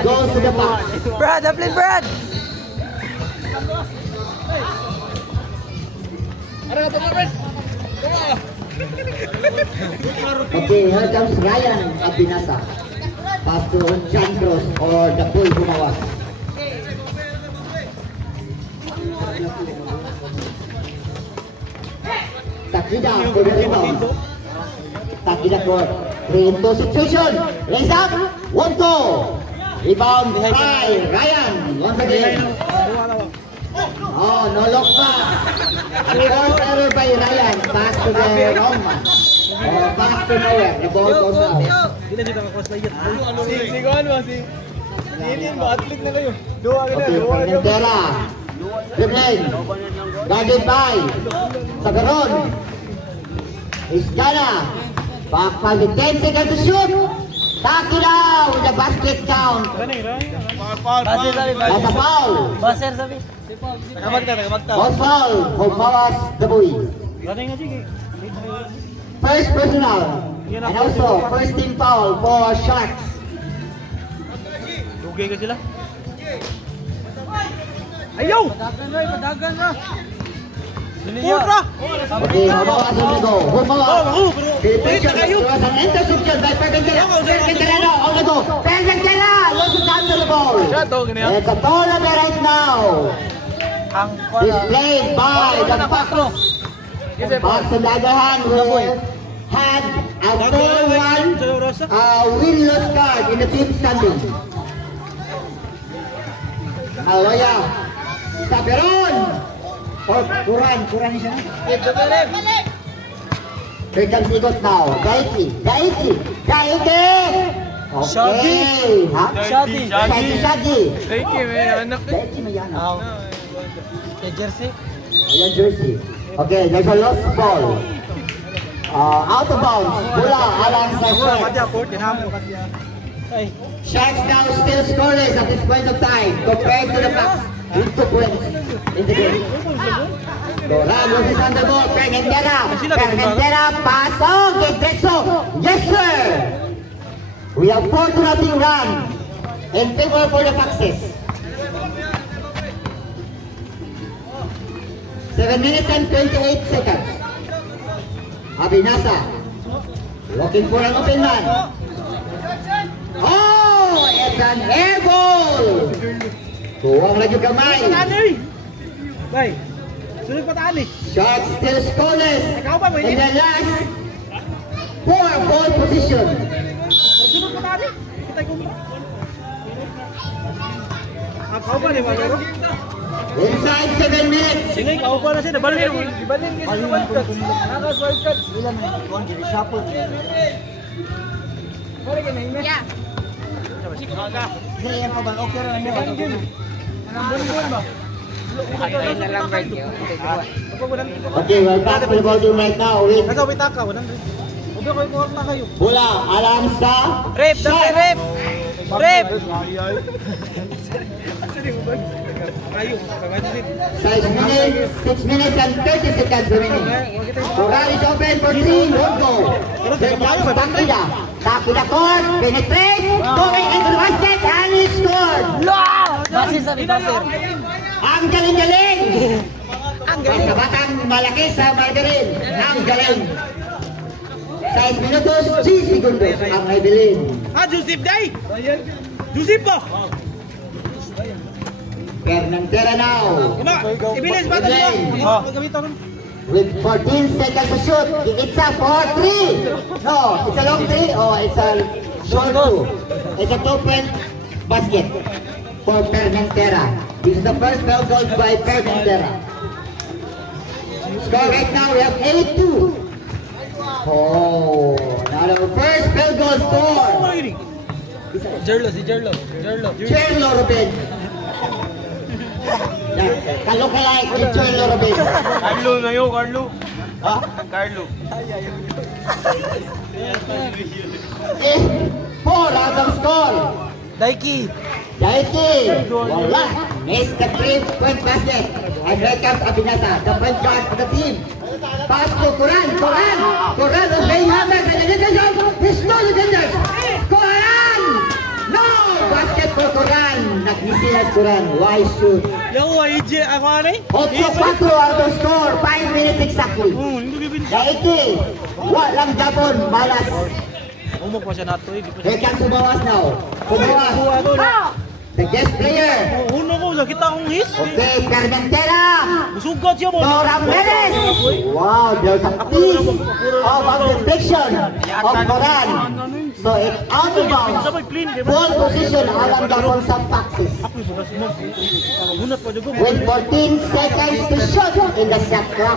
goes to the box. Brad, I played Brad. Okay, here comes Ryan Abinasa. Pass to John Cross or the Bull Bumawas. Takida for the rebound. Takida court. 3-2 situation. Raise up. 1-2. Rebound by Ryan. Once again. Oh, no look pass. First error by Ryan. Pass to the wrong man. Pass to nowhere. The ball goes out. Okay, Fernandera. Dribbling. Guarded by Sagaron. Isgana. Back 5 with 10 seconds to shoot. Takida with the basket count. That's a foul. Boss foul. Bumawas the boy. First personal. And also first team foul for Sharks. Okay ka sila? Ayaw! Padagan na! Pura! Okay, Bumawas on the go. Bumawas. There was an interception by Fernandera. Fernandera on the go. Fernandera loses under the ball. It's a tournament right now. Displayed by the Bucks. Bucks on the other hand will had a 4-1 win-loss card in the team standing. Aloya. Saberon. Or Kuran siya. Here comes Igot now. Gaiti. Okay. Shadi. Gaiti may anak. Jersey? Ayan, jersey. Okay, there's a lost ball. Out of bounds. Bola alang sa Sharks. Sharks now still scoreless at this point of time compared to the Bucks. 2 points in the game. Doran loses on the ball. Fernandera pass. Oh, get Drexo. Yes, sir. We have 4-0 run in favor for the Foxes. 7 minutes and 28 seconds. Abinasa looking for an open man. Oh, it's an air ball. Tuwang lagi kamay. Sharks still scoreless in the last 4 ball position. Inside 7 minutes. Okay, we're back to the ball game right now. Bola, alam sa Rep! 6 minutes and 30 seconds remaining. Kuran is open for 3, won't go. Then comes Takida court, penetrate, going into the basket, and he scored! Basir. Ang galing-galing! Sa batang malaki sa Margarin, ang galing! 6 minutos, 3 segundos ang Evelyn. Joseph Day! Joseph po! Fernandera now. Ibilis ba ito? With 14 seconds to shoot, it's a 4-3. No, it's a long 3 or it's a short 2. It's a 2-point basket for Fernandera. This is the first foul goal by Fernandera. Score right now, we have 8-2. Oh, now the first field goal score. Jerlo Robin. Kalokalike ni Jerlo Robin. Carlo na yun, Carlo. Ha? Carlo. 4 out of score. Daiki. Wala. Missed the 3-point basket. And here comes Abinasa, the point guard for the team. Pass to Kuran was being hammered by the defenders. He stole the defenders. Kuran! No! basket for Coran. Nag-misilas Coran. Why shoot? Yung YG, ako ano eh? 8-4 out of score. 5 minutes exactly. Hindi ko bin. Daiki. Walang Japon. Balas. Umok pa siya nato eh. Here comes Subawas now. Subawas. The guest player. Uno ko, nakita akong his. Okay, Carmentera. Sugat siya mo. Dora Menes. Wow, there's a piece of deflection of Coran. So it's out of bounds. Ball position alam Japon sa Foxes. With 14 seconds to shoot in the shot clock.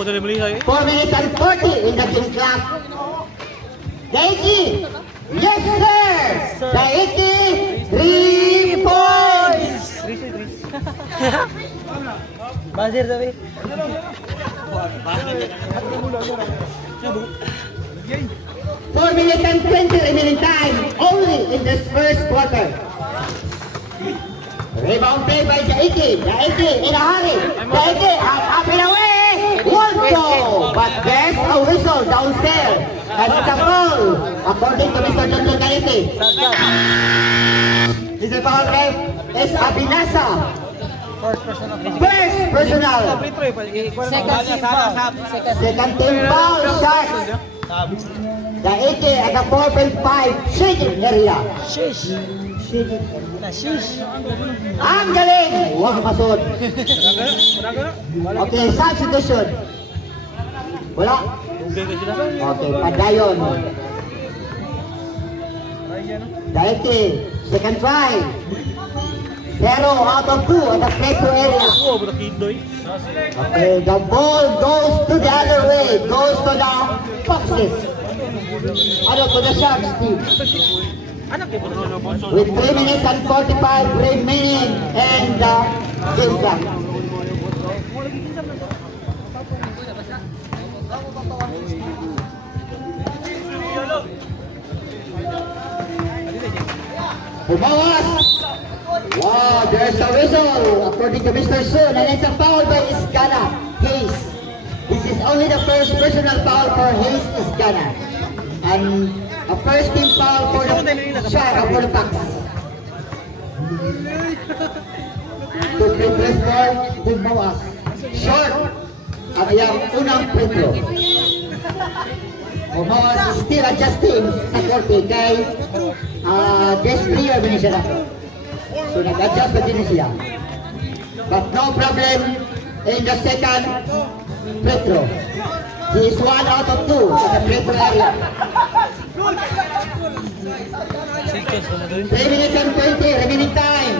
4 minutes and 40 in the game clock. Daiki. Yes, sir. Daiki. 3 points. Bazir tapi. 4 minutes and 20 remaining time only in this first quarter. Rebound play by Daiki. Daiki in a hurry. Daiki up and away. One goal, but there's a whistle downstairs. And it's a foul, according to Mr. John Galiti. This is foul ref is Abinasa. First personal. Second team foul, Sharks. Daiki at the 4.5 shading area. Ang galing! Huwag masod. Okay, substitution. Wala. Okay, padayon. Daiki, second try. 0 out of 2 at the play to area. Okay, the ball goes to the other way. Goes to the Foxes. To the Sharks team. With 3 minutes and 45 remaining and the game clock. Bumawas! Wow, there's a whistle according to Mr. Sun, and it's a foul by Isgana Hayes. This is only the first personal foul for Hayes Isgana, and a first team foul for the Sharks for the Fox. To press for Bumawas. Short ang iyang unang free throw. Bumawas is still adjusting sa korte kay guest player din siya na. So nag-adjust pa din siya. But no problem in the second free throw. He is 1 out of 2 at the free throw area. 3 minutes and 20 remaining time.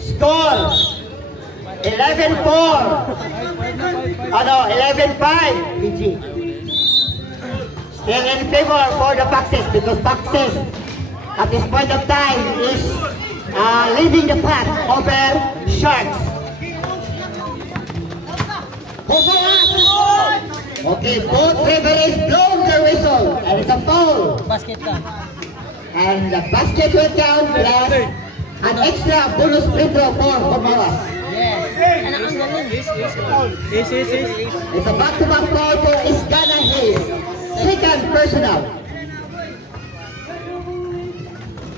Score 11-4. 11-5. PG. Still in favor for the Foxes because Foxes at this point of time is leading the pack over Sharks. Okay, both referees blown their whistle and it's a foul. Basket ka. And the basket will count plus an extra bonus free throw for Bumawas. Yes. It's a back-to-back foul for Isgana Hayes. Second personal.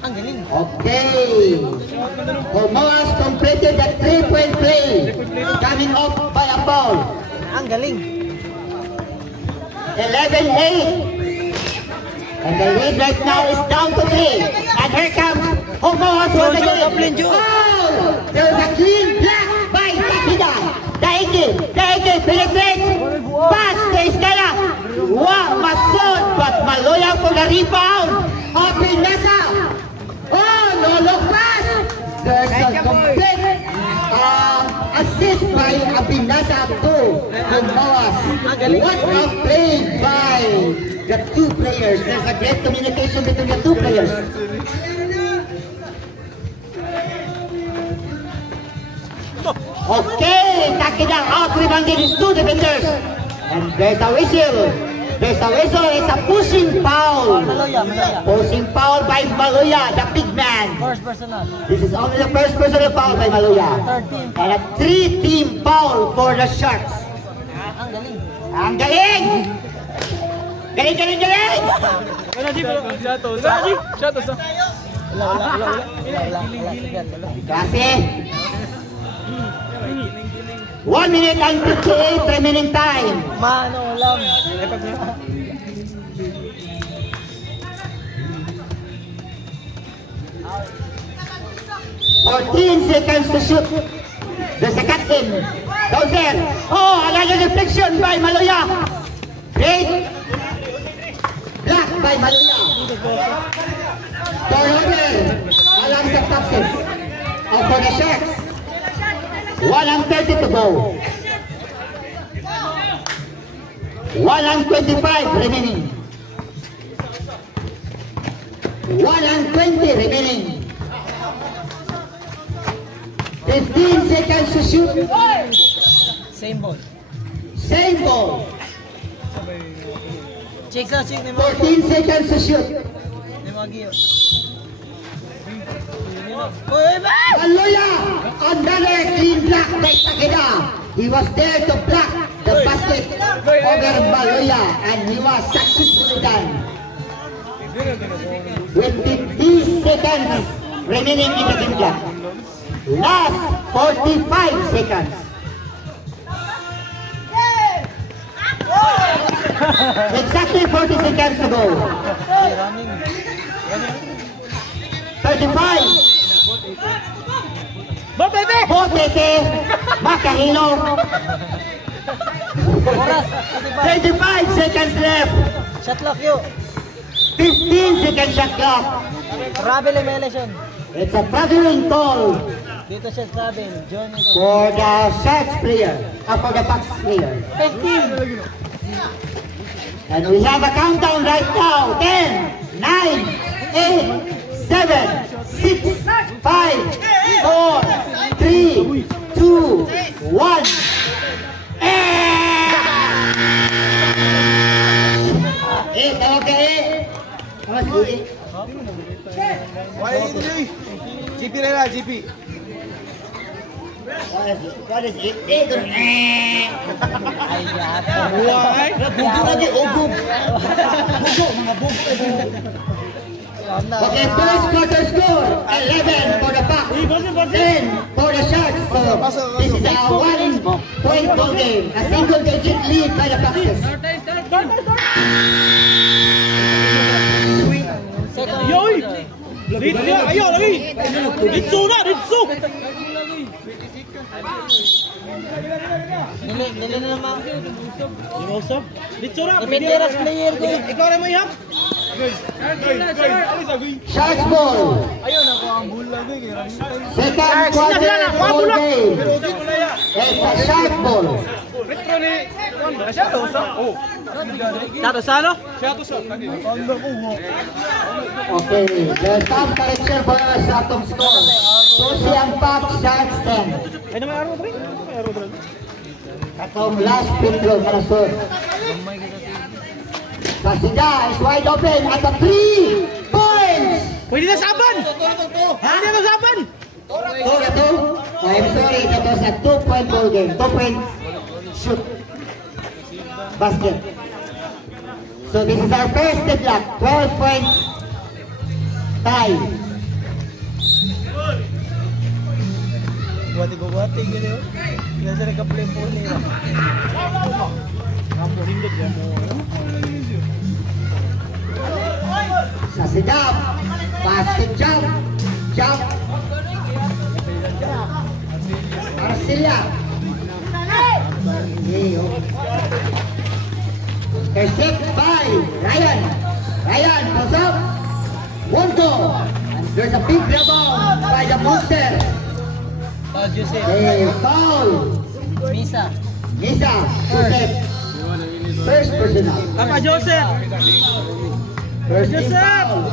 Ang galing. Okay. Bumawas completed the 3-point play. Coming off by a foul. Ang galing. 11-8. And the lead right now is down to 3. And here comes Bumawas once again. Oh! There's a clean block by Takida. Daiki penetrates. Pass to Isgana. Wow, Masod, but Maloya for the rebound. Abinasa. Oh, no look pass. There's a complete assist by Abinasa to Bumawas. What a play by the two players. There's a great communication between the two players. Okay, Takida out rebounding his two defenders. And there's a whistle. It's a pushing foul. Maloya. Pushing foul by Maloya, the big man. First personal. This is only the first personal foul by Maloya. Third team. And a 3-team foul for the Sharks. Ang galing. Ang galing! Galing! Kasi 1 minute and 58 remaining time. Mano lang. 14 seconds to shoot. The second in. Dozer. Oh, another deflection by Maloya. Great. Block by Maloya. Turnover. Alam sa Foxes. For the Sharks. 1:30 to go. 1:25 remaining. 1:20 remaining. 15 seconds to shoot. Same ball. Same ball. Check sa check ni mga 14 seconds to shoot. ni mga giyo. Oy, ba! Maloya, another clean block by Takeda. He was there to block the basket over Maloya and he was successfully done. With 50 seconds remaining in the game clock. Last 45 seconds. Exactly 40 seconds to go. Running. 35. Botete. Makahilo. Oras. 25 seconds left. Shot clock yo. 15 seconds shot clock. Travel elimination. It's a traveling call Dito siya travel. John ito. for the Sharks player, for the Bucks player. 15. And we have a countdown right now. 10, 9, 8, 7, 6, 5, 4, 3, 2, 1. Okay. GP na lang, GP. What is it? Ay, yata. Why? Bugo lagi, ubog. Bugo, mga bugo. Okay, first quarter score, 11 for the Bucks, 10 for the Sharks. So this is a 1-point ball game, a single-digit lead by the Bucks. Yoy! Ayo, lagi! Ritsu na, Ritsu! Nili na naman. Inosop? Ritsu na! Ipenteras player ko. Ikaw na mo ihap? Sharks ball. Ayun, ako ang bula ko. Second quarter ball game. It's a shark ball. Retro ni... Siya to sa? Oh. Tato salo? Siya to sa? Okay, there's some correction for us sa atong score. Susi ang Bucks, Sharks 10. Ay naman araw ba rin? Araw ba rin? Katong last free throw para sir. Kasida is wide open at the 3 points. Pwede na saban! Pwede na saban! I'm sorry, that was a 2-point ball game. 2 points shoot. Basket. So this is our first deadlock. 12 points tie. Buwati gini oh. Kaya sa nagka-play po nila. Kamu hindot ya mo. Sa sidap. Basket jump. Jump. Arcelia. Intercept by Ryan. Ryan pulls up. Won't go. And there's a big rebound by the Monster. Joseph. Foul. Misa. Misa. Joseph. First personal. Kaka Joseph! First team Joseph! foul.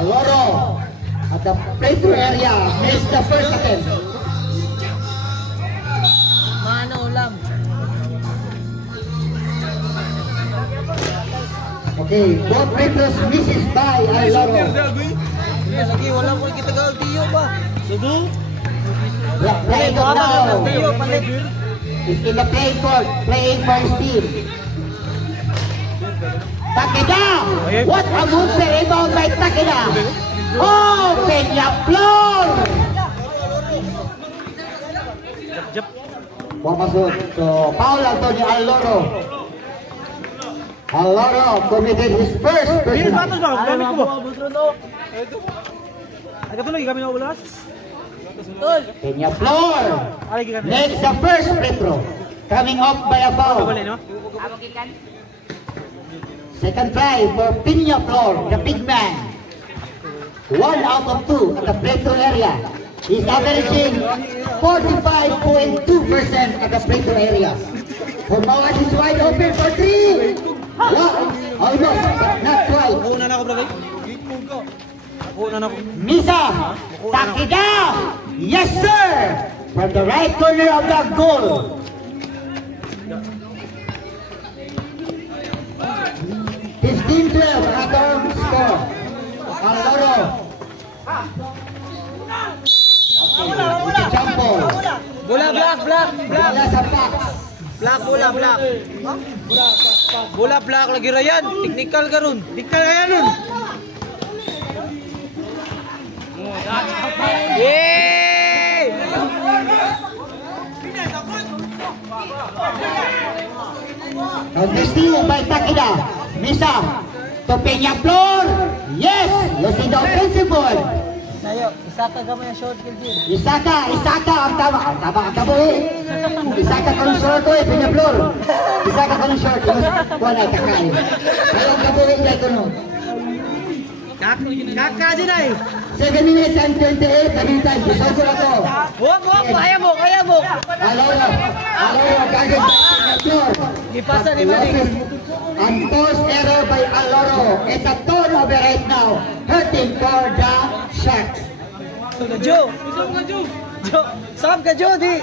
Aloro at the free throw area missed the first attempt. Mano ulam. Okay, both free throws misses by Aloro. Lagi wala ko kita gal tiyo ba? Sudu? Playing it now. Tiyo palit. It's in the play court, playing for his team. Takeda! What a monster rebound by Takeda! Oh, Peñaflor! Jap. Pumasok. So, foul Antonio Aloro. Aloro committed his first Bilis personal. patos ba? Gamit ko ba? Ay, katulog, gamit ako ulas. Peñaflor Ay, gigan. makes the first free throw. Coming off by a foul. Balik, no? Second try for Peñaflor, the big man. 1 out of 2 at the free throw area. He's averaging 45.2% at the free throw area. Pumawas is wide open for 3. Wow, almost, but not quite. Nakuha na ako, bro. Nakuha na ako. Misa, Takeda, yes sir, from the right corner of the goal. $15-12 at our score. Aloro. Okay, it's a jump ball. Bola, black. Bola sa Fox. Black. Bola, black. Lagi Ryan. Technical ka ron. Diktal kaya nun. Yay! Counter steal by Takeda. Misa to Peñaflor. Yes, you see the offensive board. Tayo, isa ka gamay ang short kill din. Isaka ang tama. Ang tama eh. Isaka ka ng short ko eh, Peñaflor. Isaka ka ng short. Wala kakain. Ayaw ka po eh, ko no. Kaka din ay. 7 minutes and 28, kaming time. Bisog ko na to. Huwag, kaya mo. Aloro, gagawin Peñaflor. Ipasa ni Maling. Unforced error by Aloro. It's a turnover right now. Hurting for the Sharks. Joe. Saan ka, Joe? Di.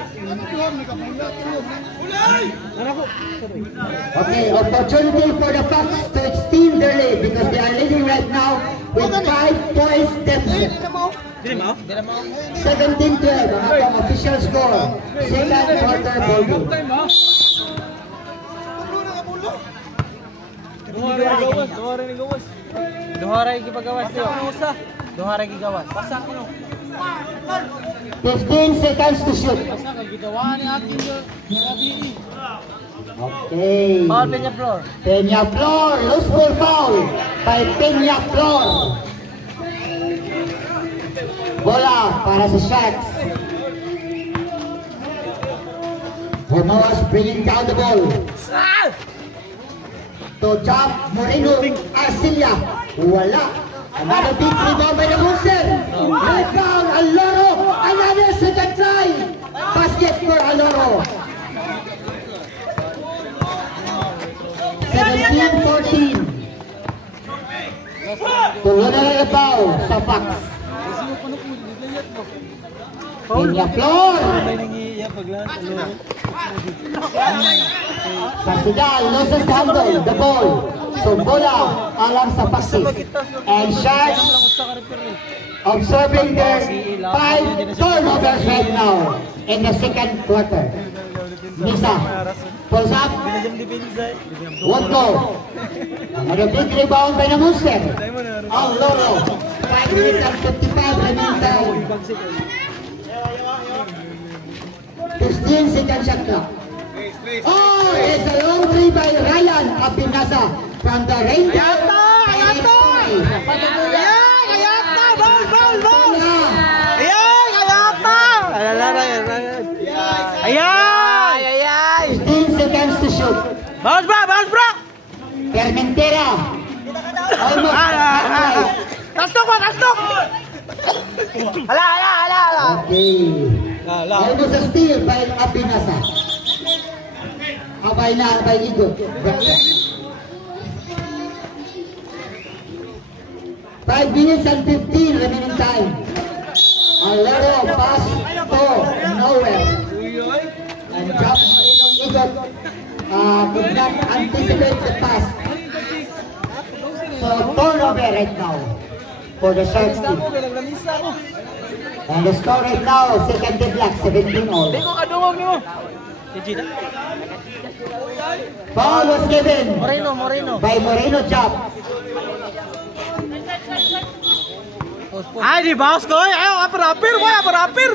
Okay, opportunity for the Fox to extend their lead because they are leading right now with 5 points deficit. Dili mo? 17-12 ang atong official score. Second quarter ball game. Duharay gipagawas niyo. Duharay gigawas. 15 seconds to shoot. Okay. Foul Peñaflor. Peñaflor, loose ball foul by Peñaflor. Bola para sa Sharks. Hormoas bringing down the ball. To jump Moreno Arcilla. Wala. Another big rebound by the Monster. Rebound Aloro. Another second try. Basket for Aloro. 17-14. Tulo na lang ibaw sa Fox. Peñaflor. Pasigal loses the handle, the ball. So bola alang sa Foxes. And Sharks observing their 5 turnovers right now in the second quarter. Misa, pulls up, won't go. Another big rebound by the Monster. Aloro, 5 minutes and 55 remaining time. 15 second shot clock. Oh, it's a long three by Ryan Abinasa from the range. Ayata! Ball! Ayan! 15 seconds to shoot. Bounce, bro! Fermentera. Almost. Tastok! Hala! Okay. Almost a steal by Abinasa. Abay na by Igo. 5 minutes and 15 remaining time. Aloro pass to nowhere. And drop Igo could not anticipate the pass. So turnover right now for the Sharks team. And the score right now, second deadlock, 17 all. Foul was given Moreno. by Moreno Chap. Ay, di bawas ko. Ayo, apir-apir, boy, apir-apir.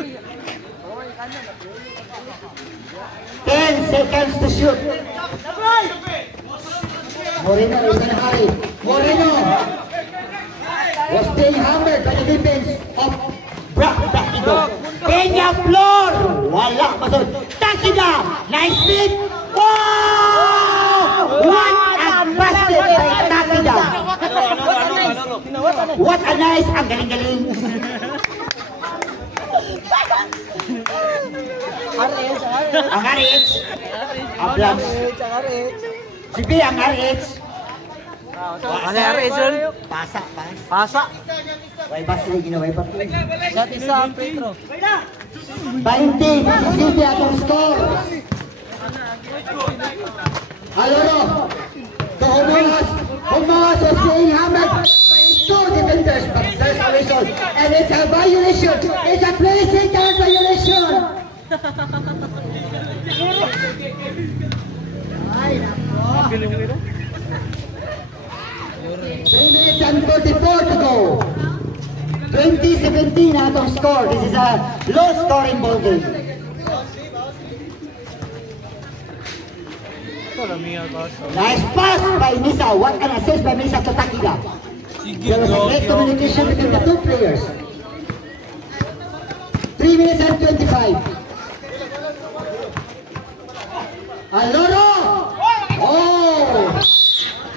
10 seconds to shoot. Moreno is in a hurry. Moreno was being hammered by the defense of Brock Takido. Kenya floor! Wala masod. Takida! Nice feed! Wow! What a basket by Takida! What a nice! Ang galing-galing! Ang RH! Ablams! Sige, ang RH! Ano yung reason? Pasa. Way basket, ginaway pa. Shot isa, Pedro. 20, City atong score. Aloro, to Humas was being hammered by two defenders, but there's a whistle, and it's a violation. It's a play second violation. Ay, nako. 3 minutes and 44 to go. 20-17 atong score. This is a low-scoring ball game. Nice pass by Misa. What an assist by Misa to Takida. There was a great communication between the two players. 3 minutes and 25. Aloro! Oh!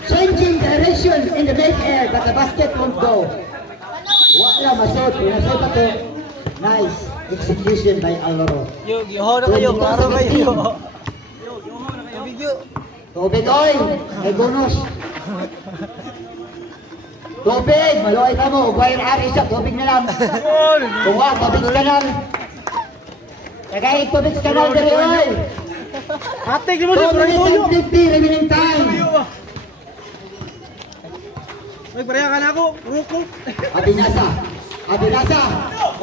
Changing direction in the mid-air, but the basket won't go. Wala masod. Pinasod ito. Nice execution by Aloro. Yoho na kayo, klaro kayo. Tubig, oy! May bonus. Tubig! Maluay ka mo. Huwag ari siya. Tubig na lang. Kung wag, tubig ka lang. Tagay, tubig ka lang dali, oy! Ate, di mo 2 siya minutes and 50 remaining time. Ay, pareha ka na ako. Ruko. Abinasa.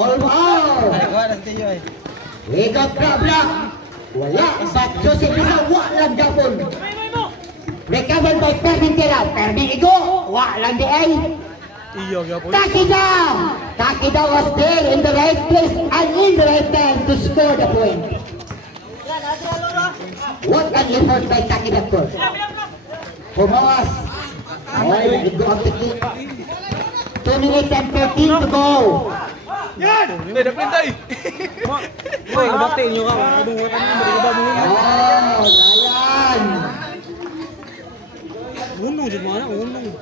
All out. Wake up, Black. Wala. But Joseph Misa, walang gapon. Recovered by Permin Tera. Permin Igo. Walang di ay. Takida was there in the right place and in the right time to score the point. What an effort by Takida court. Humawas. Oh, go up the kick. 2 minutes and 13 to go. Yan! Hindi, napintay. Uy, nabaktiin nyo ka. Oh, Ryan. Unong, dyan mo na. Unong.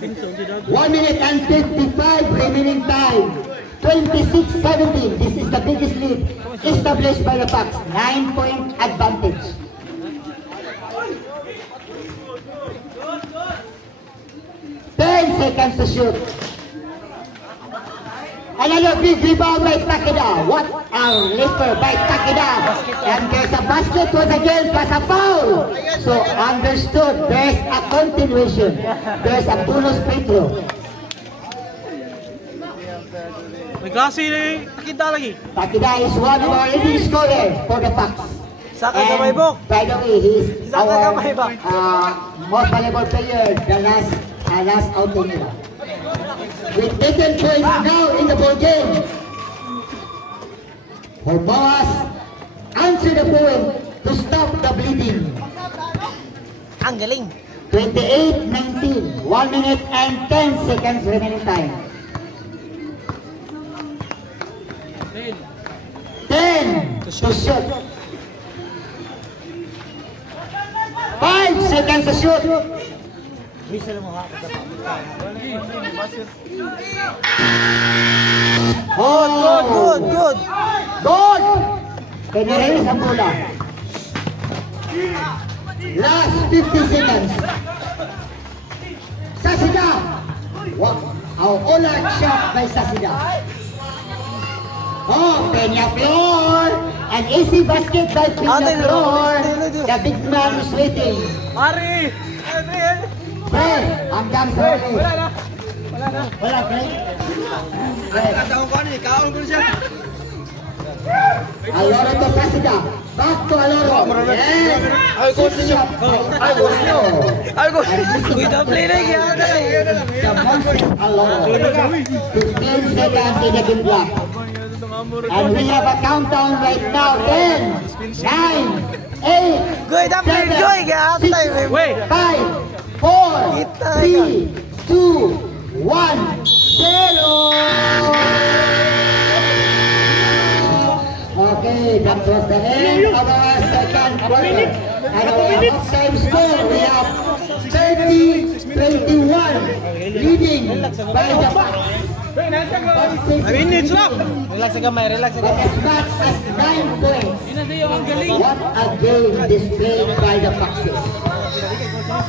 1 minute and 55 remaining time. 26-17. This is the biggest lead established by the Bucks. 9-point advantage. 10 seconds to shoot. Another big rebound by Takida. What a leaper by Takida. And there's a basket once again plus a foul. So understood, there's a continuation. There's a bonus free throw. May klase na Takida lagi. Takida is one of our leading scorers for the Bucks. Saka kamay bok. By the way, he's Saka our kamay bok. most valuable player the last outing nila. With 10 points now in the ball game. Horbawas answer the point to stop the bleeding. Ang galing. 28-19. 1 minute and 10 seconds remaining time. 10 to shoot. 5 seconds to shoot. Oh, Good. good. Kaya sa bola. Last 50 seconds. Sasida. Wow. All shot by Sasida. Oh, Peña Flor. An easy basket by Peña Flor. The big man is waiting. Mari! Pre, hanggang sa huli. Wala na. Wala, pre. Kataon ko ano, ikaon ko siya. Aloro to Pasida. Back to Aloro. Yes. Ay, coach niyo. Ay, coach niyo. Ay, coach. Uy, play na yan. The monster Aloro. 15 seconds in the game clock. And we have a countdown right now. 10, 9, 8, Goy, play. Goy, gatay. 5, 4, 3, 2, 1, 0. Okay, that was the end of our second quarter. And our halftime score, we have 30-21, leading by the Bucks. Minutes lang. Relax ka, may relax ka. But as much as 9 points. What a game displayed by the Foxes.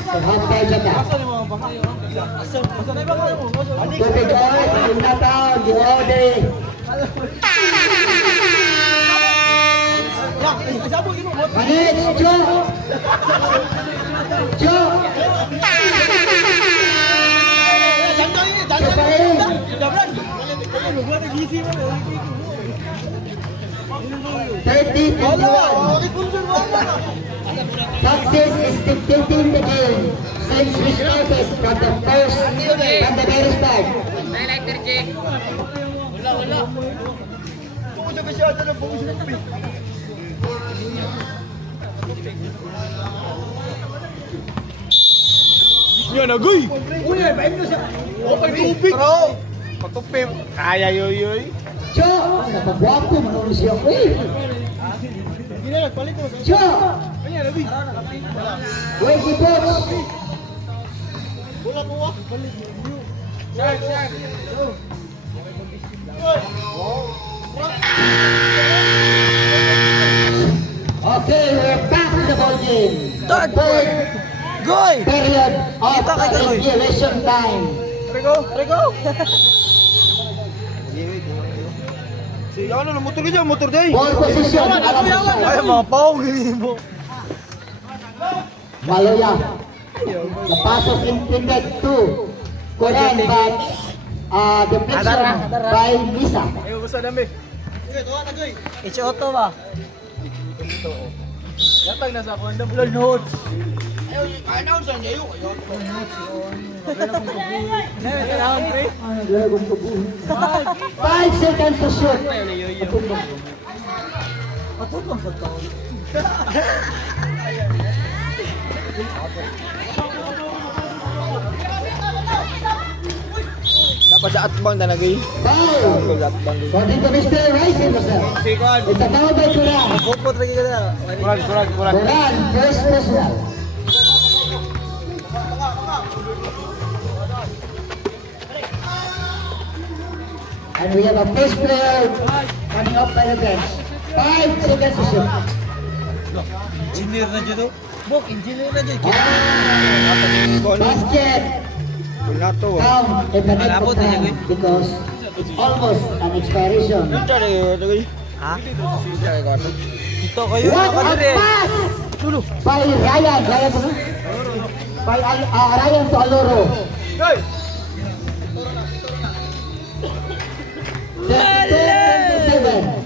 So halftime na ta. Tubig oil, Jonathan, the order. Manage, Joe! Joe! Joe pa rin! 30-21. Foxes is dictating the game since we started from the very start. Yan na, Goy. Okay, tubig. Bro. Patupim. Kaya, yoyoy. Joe! Napagwapo, manunod siya. Uy! Joe! Uy, kibots! Okay, we're back to the ball game. Third Goy! Period of Kita kay Goy. regulation time. Rigo! Si ano, motor ka dyan, motor day. Ball position. Ay, mga pao, gini mo. Maloya. The pass was intended to Korean, but deflection by Misa. Ayaw, gusto dami. Ichi-auto ba? Yatag nasa ako, ang Blood notes. Ayaw, kaya na saan niya yun. 5 seconds to shoot. Dapat sa atbang na nagay. Foul. According to Mr. Rice, Sikon. it's a foul by Turan. Bukod lagi ka na. Kurang. Turan, first personal. And we have a first player coming up by the bench. 5 seconds to shoot. Engineer na dyan, oh. Buk, engineer na dyan. Basket. Pulato. Count in the net Malabot of na time yan, because it's almost an expiration. Ha? Ito kayo, What a nakadire. pass by Ryan. By Ryan to Aloro. Hey! 27.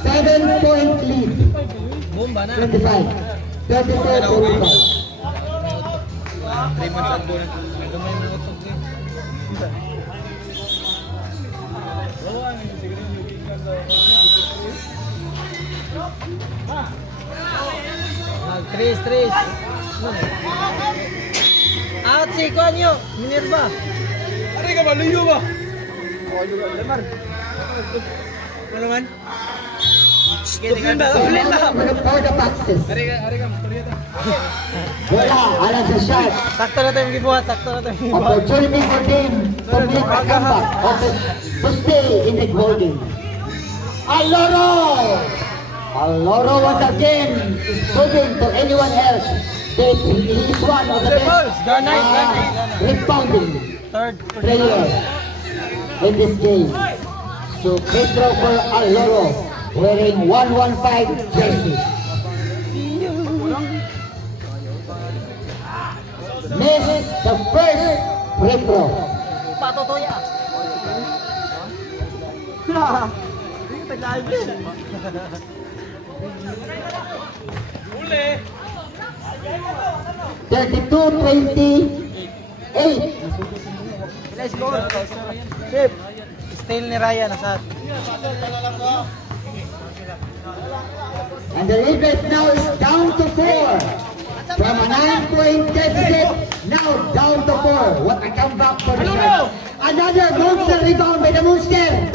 7-point lead. Bomba na. 25. 34-25. 3 months ago na. Gamay mo ito. Tres. Out si Konyo, Minerva. Ano ka ba? Luyo ba? Ano man? For the Foxes. Wala, alam sa shot. Sakto na tayo gibuhat, Opportunity for them to make a comeback. To stay in the ball game. Aloro once again is proving to anyone else that he is one of the best rebounding Third. player in this game. So Pedro for Aloro wearing 115 jersey. Miss the first free throw. Patotoya. Uli. 32-28. Let's go. Chip. Steal ni Ryan asat. And the lead right now is down to 4. From a 9-point deficit, now down to 4. What a comeback for the Sharks. Another monster rebound by the Monster.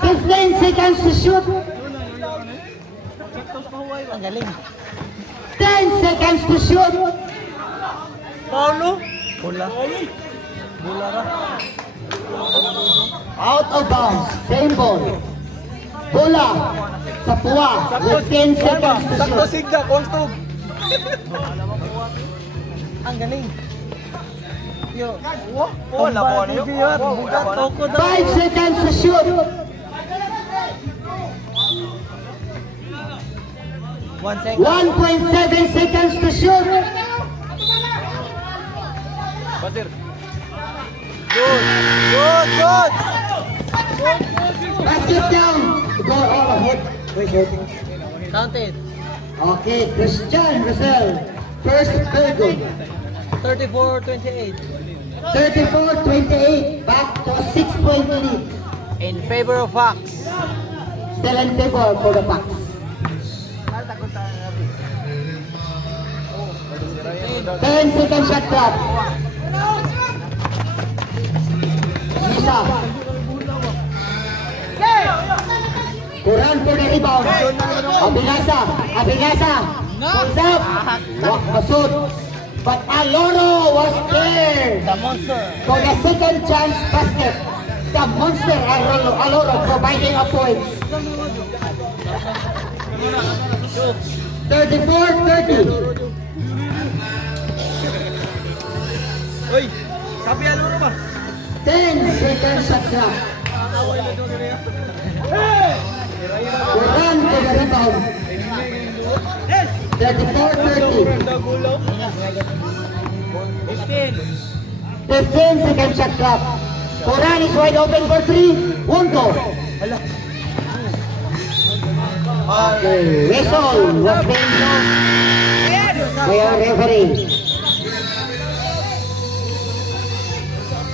15 seconds to shoot. Ang galing. 10 seconds to shoot. Paulo. Bola. Bola ra. Out of bounds. Same ball. Bola. Sa puwa. With 10 seconds to Sakto shoot. sigda, konstog. Ang galing. Yo. Wala po ano yun. Bugat toko daw. 5 seconds to shoot. 1 second. 1.7 seconds to shoot. Basir. Good. Basket down. Go all ahead. Counted. Okay, Christian Rosell. First field goal. 34-28. 34-28. Back to a 6-point lead. In favor of Fox. Still in favor for the Bucks. 10 second shot clock. Misa. Kuran for the rebound. Abinasa. Pulls up. Wak masud. But Aloro was there. The monster. For the second chance basket. The monster Aloro providing a point. 34-30. Uy, sabi ano ba? 10 seconds shot clock. Kuran for the rebound. 34-30. 15 seconds shot clock. Kuran is wide open for 3. Won't go. Okay, whistle was being blown by our referee.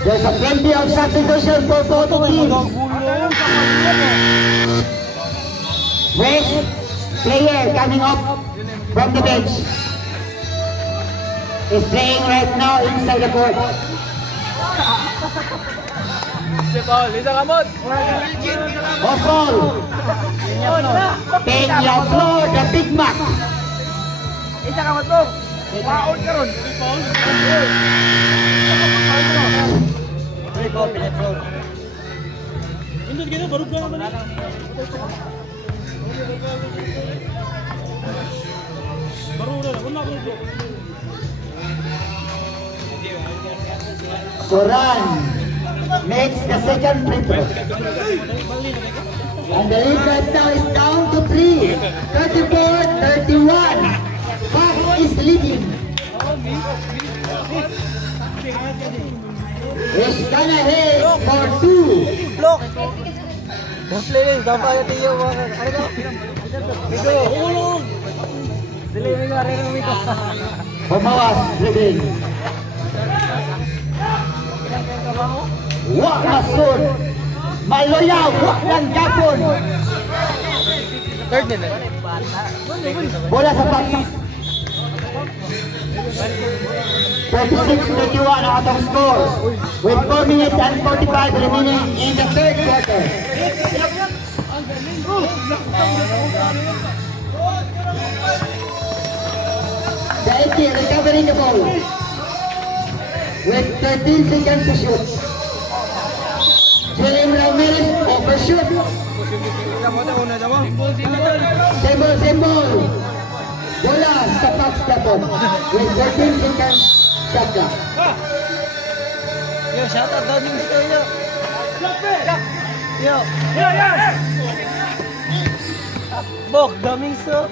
There's a plenty of substitution for both teams. Fresh player coming up from the bench is playing right now inside the court. Si Paul, isa kamot. Osol, Peña Flor, the Big Mac. Isa kamot mo. Paon ka ron. Hindi gina barug ka naman. Barug na, wala ko. Kuran makes the second free throw. And the lead right now is down to 3. 34-31. Fox is leading. He's gonna hit for 2. Look. Don't play this. Dapat yung tiyo. Ano? Migo. Dili, Migo. Arero, Migo. Bumawas, dribbling. Wak masud. Maloya, wak lang gapon. Third nila. Bola sa Fox. 36-31 out of score with 4 minutes and 45 remaining in the third quarter. The 80 recovering the ball with 13 seconds to shoot. Jalen Ramirez overshoot. Symbol. Bola sa Fox Gapon with 13 seconds shot clock. Yo, shout out daw yung story yo. Yo. Bok, daming so.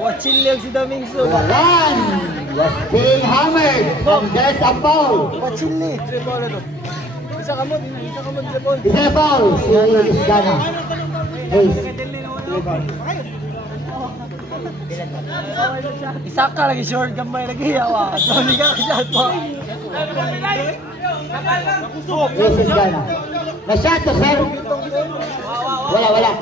Watching lang si Domingso. The run was being hammered and there's a foul. Watching ni. Isa ka mo, Tripon. Isa na foul, si Isgana. Ace. Isa ka lagi short gamay lagi yawa. Sorry ka shot po. Ace Isgana. Na-shot to, sir. Wala.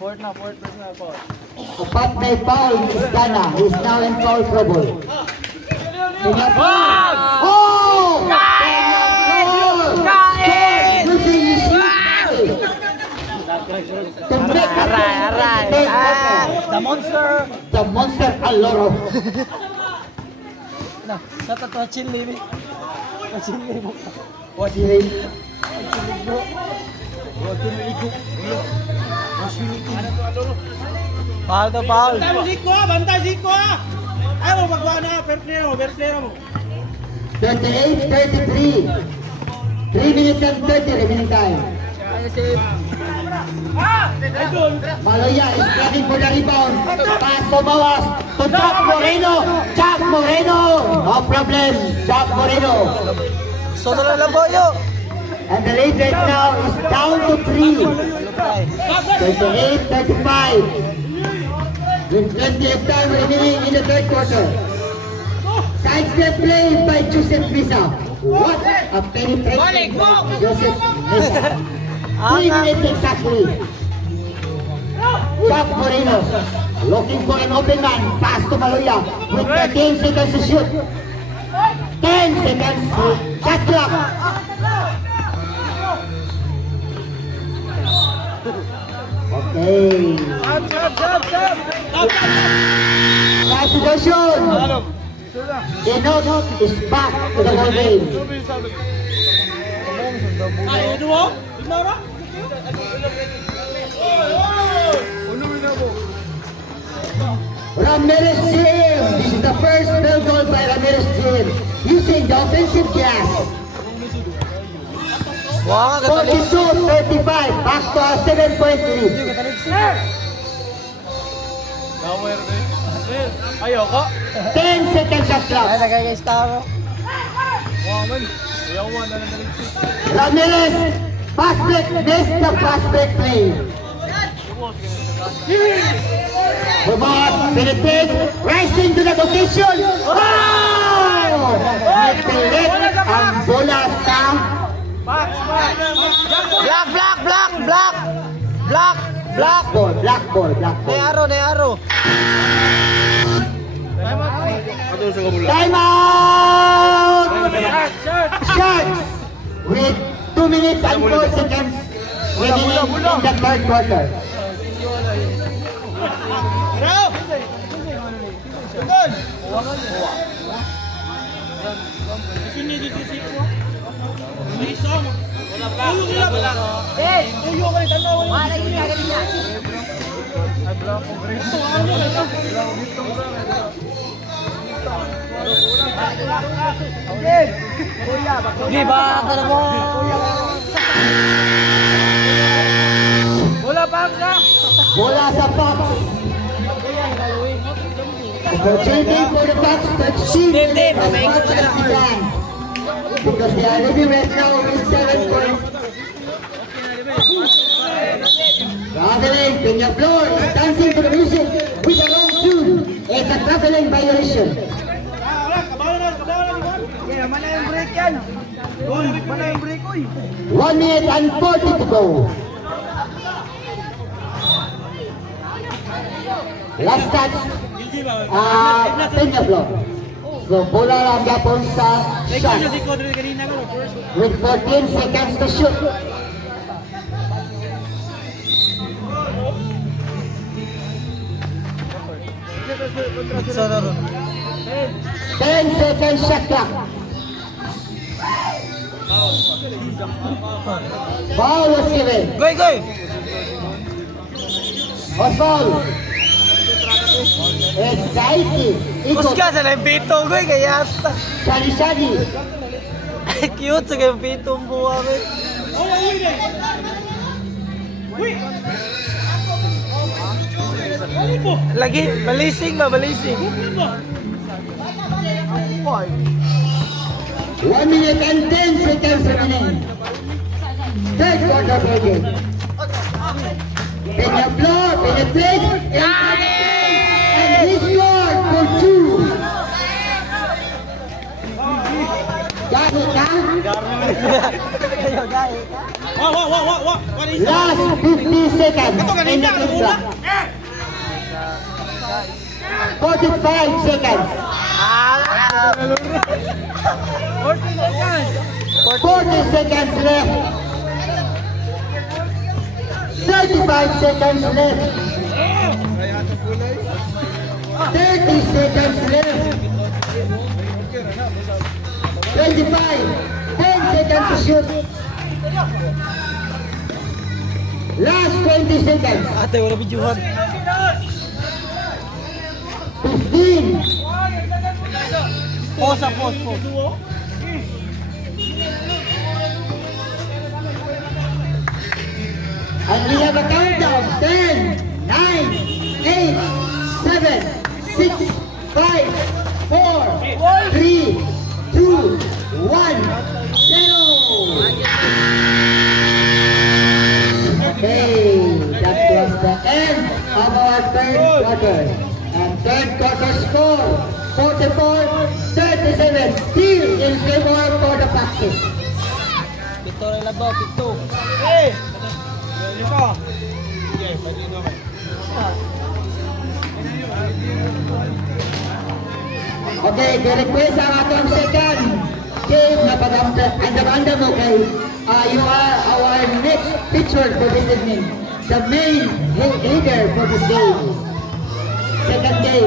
Fourth na. Apat na foul, Isgana. He's now in foul trouble. Oh! Aray. The monster Aloro. Na, shot to Chili. Chili mo. What do you mean? Bro. Foul. Bantay Zico. Ayaw magwa na, fair play mo. 38-33. 3 minutes and 30 remaining time. Maloya is looking for the rebound. Pass to Mawas to Jack Moreno. No problem. Jack Moreno. Sono na lang po yo. And the lead right now is down to 3. 38-35. With plenty of time remaining in the third quarter. Sidestep play by Joseph Misa. What a penetration by Joseph Misa. 3 minutes exactly. Jack Moreno looking for an open man. Pass to Maloya with 10 seconds to shoot. 10 seconds. Shot clock. Okay. Situation. Enoch is back to the whole game. Ramirez Jim. This is the first field goal by Ramirez Jim using the offensive glass. 42-35. Back to a 7-point lead. Ayoko. 10 seconds shot clock. Ay, nagkakaistaro. Ramirez, pass break, missed the pass break play. Ramos, penetrates, rising to the location. Wow! Nagpilit ang bola sa... Black ball. May arrow. Time out! Sharks with 2 minutes and 4 seconds remaining in the third quarter. Bola sa Fox. Opportunity for the Fox to achieve as much as they can. Because they are living right now with 7 points. Traveling, Peñaflor is dancing to the music with the wrong tune. It's a traveling violation. Mana yung break yan? Mana yung break ko 1 minute and 40 to go. Last touch, Peñaflor. So, bola lang yapon sa shot. With 14 seconds to shoot. Sana ron. 10 seconds shot clock. Foul was given. Goy! Foul. It's Daiki. Puska sa lang pito, goy, kaya ata. Shadi. Cute sa kayong pito ang buwa, goy. Lagi, balising ba? Balising. 1 minute and 10 seconds remaining. Third quarter begin. Peña Flor, penetrate, and he scored for 2. Gahi ka? Last 50 seconds in the clock. 45 seconds. 40 seconds left. 35 seconds left. 30 seconds left. 25. 10 seconds to shoot. Last 20 seconds. Ate, wala bidyuhan. 15. Pause. And we have a countdown. 10, 9, 8, 7, 6, 5, 4, 3, 2, 1, 0. Okay, that was the end of our third quarter. And third quarter score, 44-37, still in favor for the Foxes. Pito rin lang ba? Pito. Okay, the-request ang atong second game na pag-andam-andam, okay? You are our next feature for this evening. The main leader for this game. Second game.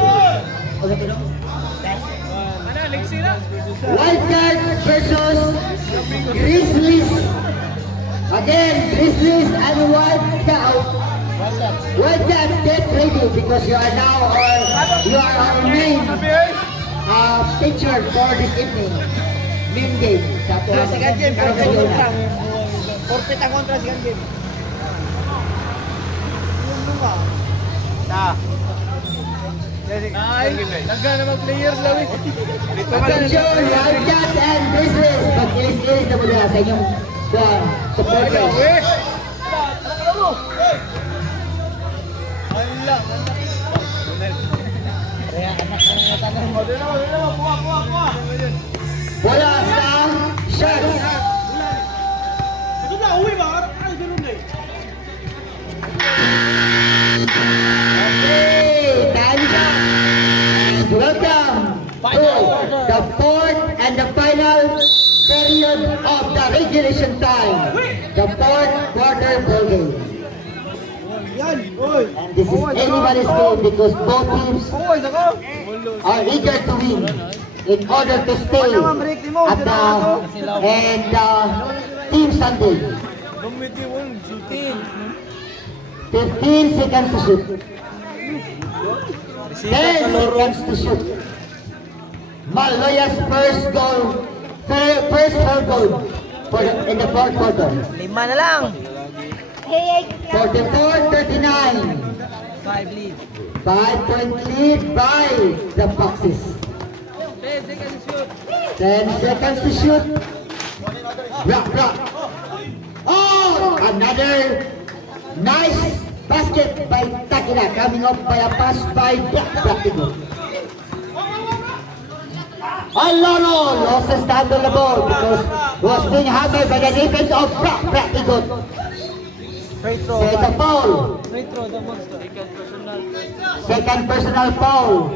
Wildcats versus Grizzlies. Again, Grizzlies and Wildcats. Wildcats, get ready because you are now our main picture for this evening. Main game. Second game, Forfeit ang kontra second game. Nagka naman players lang. Attention, Wildcats and Grizzlies. Pag-ilis-ilis na mula sa inyong supporters. Bola sa Sharks. Okay, time shot. And welcome to the fourth and the final period of the regulation time. The fourth quarter ball game. And this is anybody's game because both teams are eager to win in order to stay at the team Sunday. 15 seconds to shoot. 10 seconds to shoot. Maloya's first field goal in the fourth quarter. 5 na lang. 44-39. 5 lead. 5-point lead by the Foxes. 10 seconds to shoot. Block. Oh, another nice basket by Takina, coming up by a pass by Blackigo. Alano loses the handle of the ball because he was being hammered by the defense of Blackigo. Free throw. So it's a foul. Free throw, the monster. Second personal foul.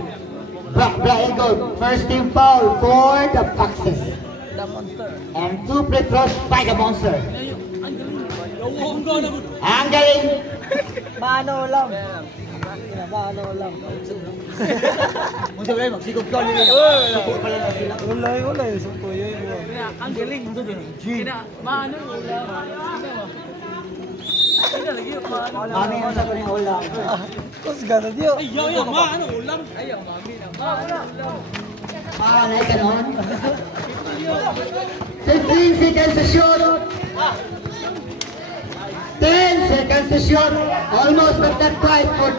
Blackigo. First team foul for the Foxes. The monster. And 2 free throws by the monster. Ang galing. Mano lang. Mano lang. Magsigop ka nila. Wala. Ang galing. Mano lang. Mami ang sa kuning ulam. Tapos gano'n yun. Ayaw, mano ulam. Ayaw, mami na. Naik kanon. 15 seconds to shoot. 10 seconds. seconds to shoot. Almost, but not quite for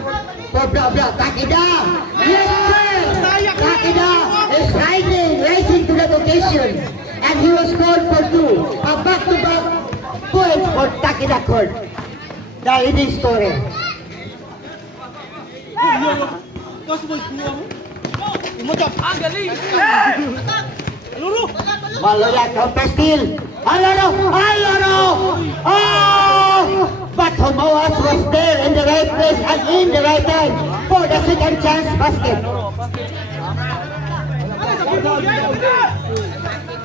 Takeda. Yes, sir! Takeda is racing to the occasion. And he was called for 2. A back-to-back points for Takeda Court. The leading scorer. Maloya counter steal. Aloro! Oh! But Homoas was there in the right place and in the right time for the second chance basket.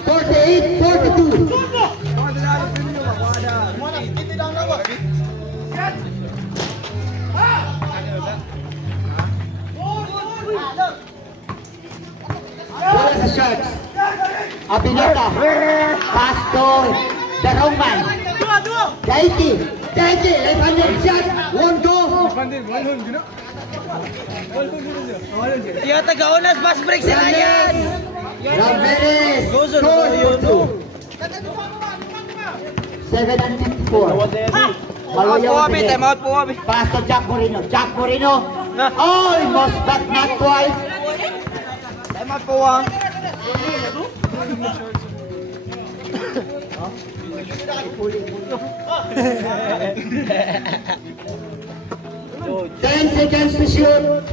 48-42. Where is the shots? Abinota. Pass to the Roman. Daiki. Left-handed shot. Won't go. Iya taga-unas fast break sila yan. Ramirez. Score for 2. 7-54. Maloya once again. Pass to Jack Moreno. Almost but not quite. Time po ah. 10 seconds to shoot.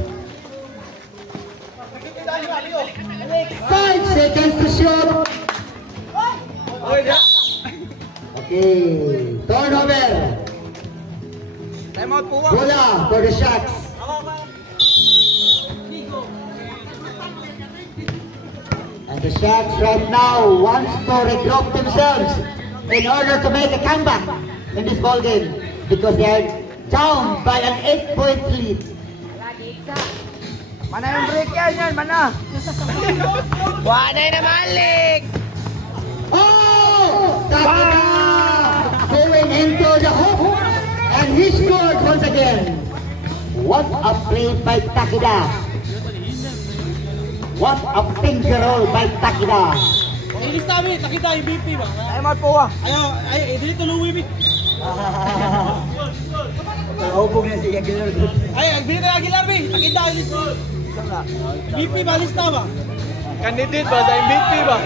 5 seconds to shoot. Okay, turnover. Time out po ah. Bola for the shots. And the Sharks right now wants to regroup themselves in order to make a comeback in this ball game because they are down by an 8-point lead. Mana yung break yan, mana? Wala na malik! Oh! Takeda going into the hoop and he scored once again. What a play by Takeda. What a finger roll by Takeda. Ilis namin, Takeda MVP ba? Time out po ah. Ay, dito luwi bit. Naubog na si Aguilar. Ay, agbili na Aguilar B. Takeda ilis. MVP ba lista ba? Candidate ba sa MVP ba?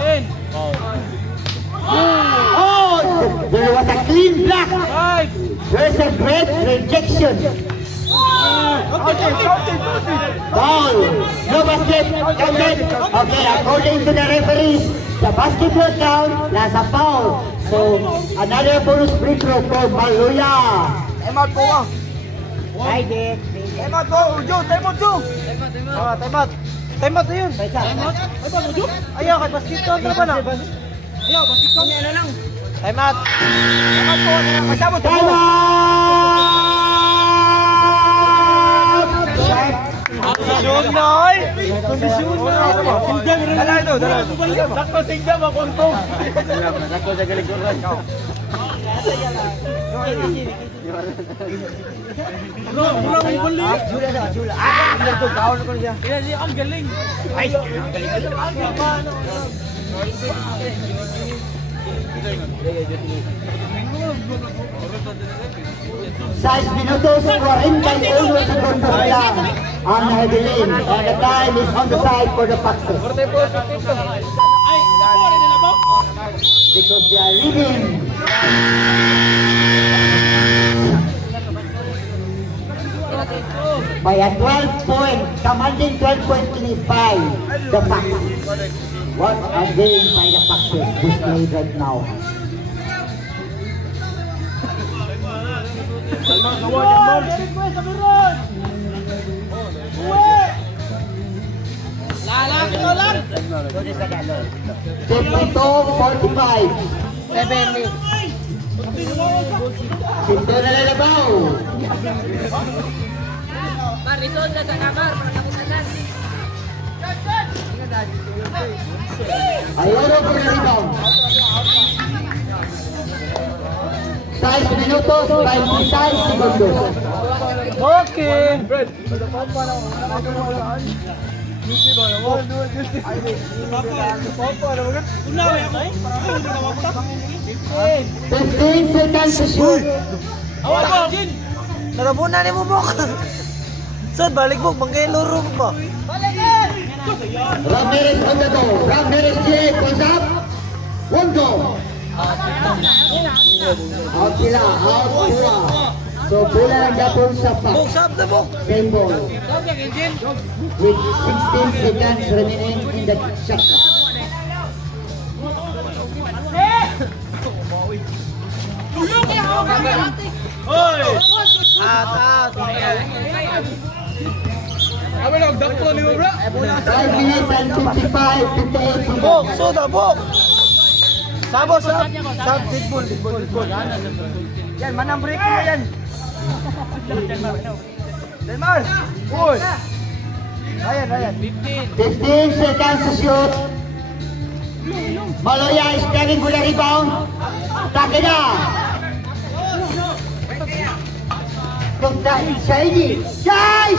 Ayun. Oh! There was a clean block. Right. There's a great rejection. Ball. No basket. Counted. Okay, according to the referees, the basket will count as a foul. So, another bonus free throw for Maloya. Time out po ah. I did. Time out po, Ujo. Time out, Ujo. Time out. Time out na yun. Ay ba, Ujo? Ayaw, kay basket count na ba na? Ayaw, basket count. Ano lang. Time out. Time out po. Masabot po. Time out! Kondisyon na oy! Kondisyon na! Dala ito, dala ito. Sakto sigda ba, kontong? Sakto sa galiguran. Bro, mula mo ibali. Jula sa, jula. Ah! Ito, kaon ko niya. Kaya ang galing. Ay, ang galing. Size minutos, 41 segundos lang ang nahabilin. And the time is on the side for the Foxes. Ay, ako rin nila ba? Because they are leading. By a 12-point, commanding 12-point lead by the Foxes. What a game by the Foxes displayed right now. Lalaki ko lang. 52-45. 7 minutes. Pinto na lalabaw. Marisol na sa nabar, pagkakusanan. Ayoro for the rebound. 6 minutos, 26 segundos. Okay. Gusto ba naman? Unawi ako. 15 seconds to shoot. Awal ko. Narabunan ni mo bok. Saan balik mo? Bangkay loro mo ba? Ramirez on the go. Ramirez J. Goes up. One go. Out sila. Out sila. So, bola lang dapon sa pack. Bok, sab na bok. Same ball. With 16 seconds remaining in the shot clock. Hoy! At. Abi lang, dakpo ni mo, bro. 5 minutes and 55, 58 Bok, seconds. soda, bok. Sabo, sab. Sab, ditbol. Yan, manang break mo yan. Delmar. Uy. Ryan. 15 seconds to shoot. Maloya is taking for the rebound. Takeda. Shady.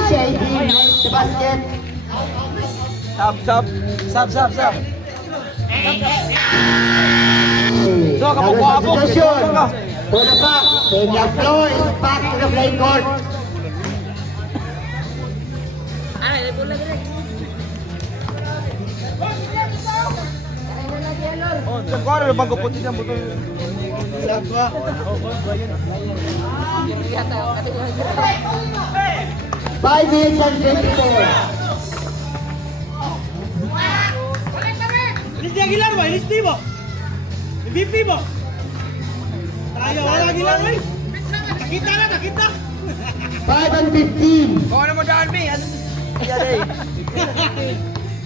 Shady makes the basket. Sab. Substitution for the back. Peña Flor is back to the play court. Kuwara na bago puti ng butol. Sagwa. 5 minutes and 24. Listi Aguilar ba? Listi ba? MVP ba? Tayo, wala Aguilar ba? Nakita. 5 and 15. Kung ano mo daan, B?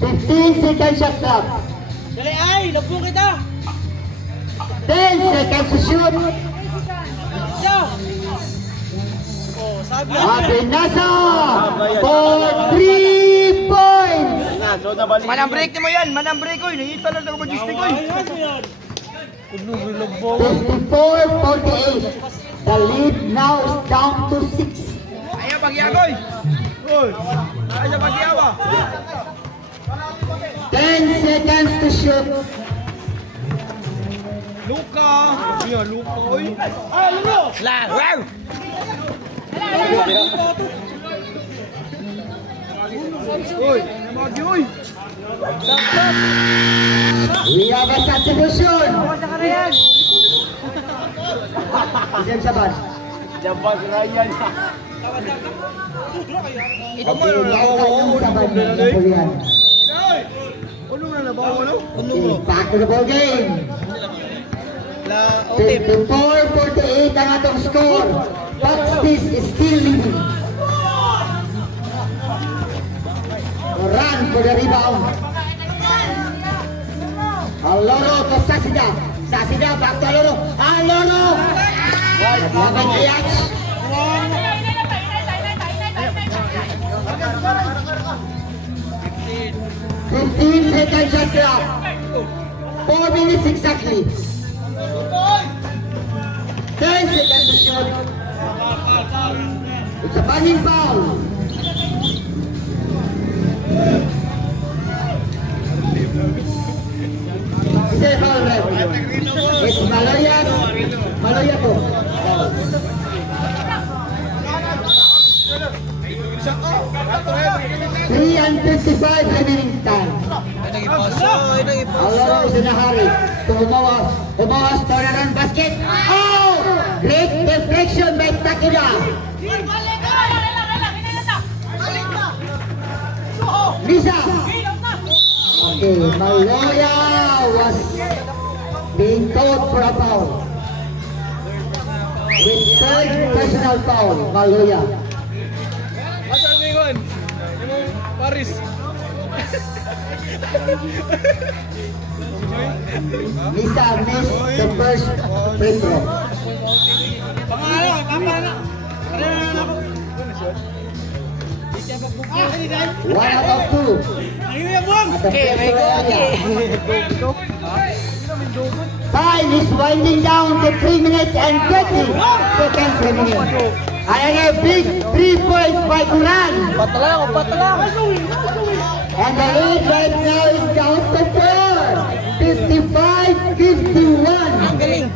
15 seconds shot clock. Dali ay, nabung kita. 10 seconds to shoot. Siya. Oh, sabi na. Abinasa for 3 points. Manang break ni mo yan, manang break ko. Nangita lang ako mag-istig ko. 54-48. The lead now is down to 6. Ayaw pagyagoy. Oy. Ayaw pagyawa. 10 seconds to shoot. Luka. Iya, Luka. Oy. Ah, Lulo. La, wow. Oy, magi oy. We have a substitution. Isang saban. Jabas Ryan. Okay, yung saban ng Napoleon. Uno na nabaw mo. Okay, back to the ball game. La, 54-48 ang atong score. Bucks is still leading. Run for the rebound. Aloro to Sasida. Sasida back to Aloro. Aloro. Laban Ajax. 15 seconds shot clock. 4 minutes exactly. 10 seconds to shoot. It's a bunning foul. It's a foul, ref. It's Maloya po. 3 and 55 remaining time. Aloro is in a hurry to Umawas turnaround basket. Oh! Great deflection by Takeda. Lisa. Okay, Maloya was being called for a foul. With third personal foul, Maloya. Asa mingon? Imong Paris. Lisa missed the first free throw. Pangalo, papana. One out of two. At the free throw area. Time is winding down to 3 minutes and 20 seconds remaining. And a big 3 points by Duran. Patalang. And the lead right now is down to 4. 55-51. Ang galing.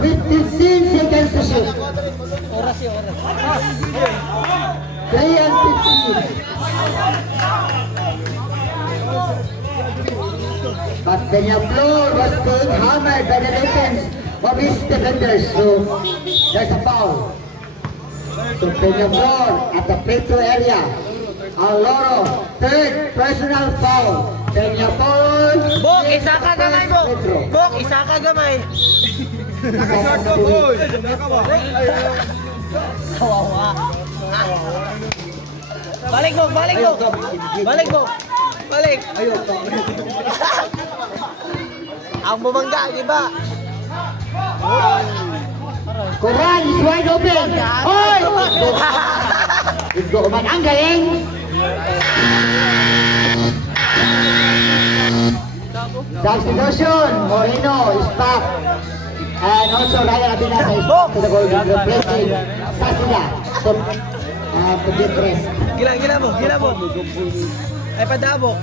With 15 seconds to shoot. Oras yun, oras. Ryan 15. But Peñaflor was being hammered by the defense of his defenders. So there's a foul. So Peñaflor at the free throw area. Aloro, third personal foul. Peñaflor. Bok, isa ka gamay, Bok. Bok, isa ka gamay. Kawawa. Balik, Bok, balik, Bok. Balik, Bok. Balik. Ang bumangga, di ba? Coran is wide open. Oy! Ito man ang galing. Substitution. Moreno is back. And also Ryan Abinasa is back to the goal. Replacing Sasila to get rest. Gila, gila, Bok. Gila, Bok. Ay, padabok.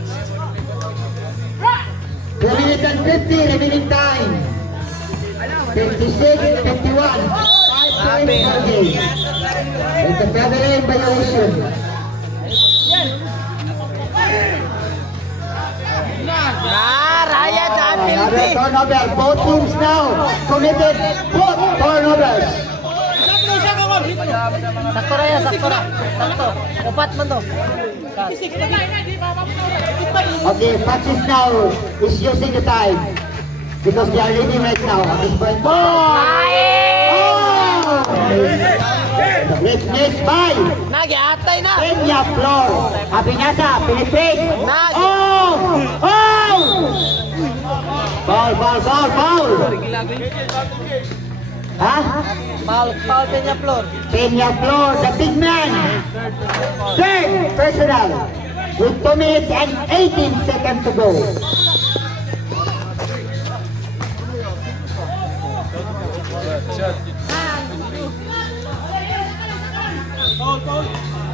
2 minutes and 50 remaining time. 56-51. 5 points per game. It's a traveling violation. Raya, jangan Another pilih. turnover. Both teams now committed both turnovers. Sakto Raya, sakto ra. Sakto. Upat man to. Okay, Patches now is using the time because they are leading right now at this point. Oh! The great miss by Nag-atay na. Peñaflor. Abinasa, penetrate. Nag. Oh! Oh! Foul, foul, foul, foul. Huh? Foul Peñaflor. Peñaflor, the big man. Third personal. With 2 minutes and 18 seconds to go.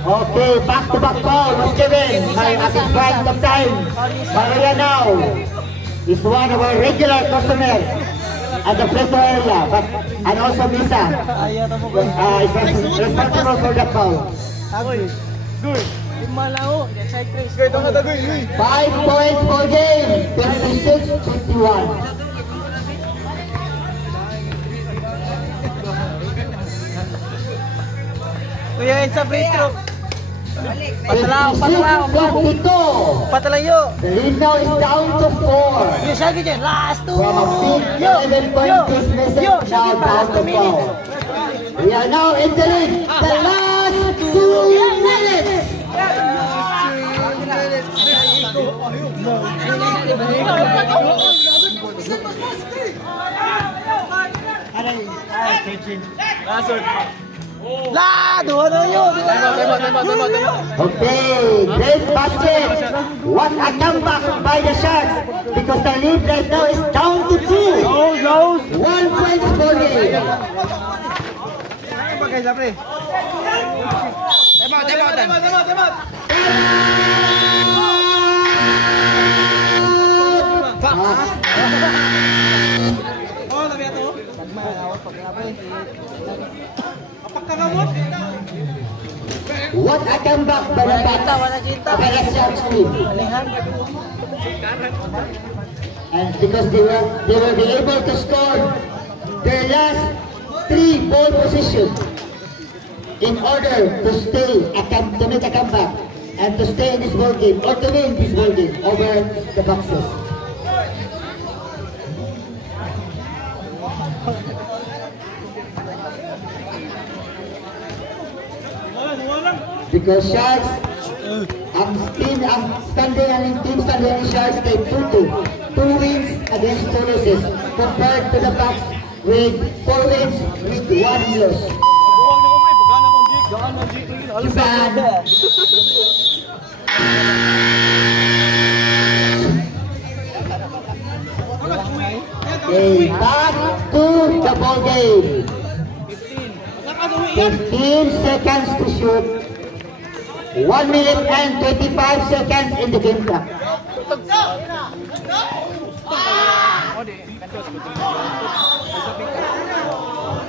Okay, back-to-back foul was given by satisfying the time. Maria now is one of our regular customers at the free throw area, but and also Misa Ayaw na mo ko. is responsible for the foul. Good. Lima lang ho. Side trace. 5 points per game, 56-51. Kuya, it's a free throw. Patalaw, patalaw. 56-52. Patalayo. The lead now is down to 4. Yo, siya ganyan. Last two. From a big 11-point dismissal yo, now down to 4. We are now entering the last 2 minutes. La, dua na yun. Okay, great basket. What a comeback by the Sharks because the lead right now is down to 2. 1 point per game. What a comeback by the Sharks team. And because they will be able to score their last 3 ball positions in order to to make a comeback and to stay in this ball game or to win this ball game over the Boxers. Because Sharks, ang standing ni Sharks kay 2-2. 2 wins against 2 losses compared to the Bucks with 4 wins with 1 loss. Japan. Okay, back to the ball game. 15 seconds to shoot. 1 minute and 25 seconds in the game clock.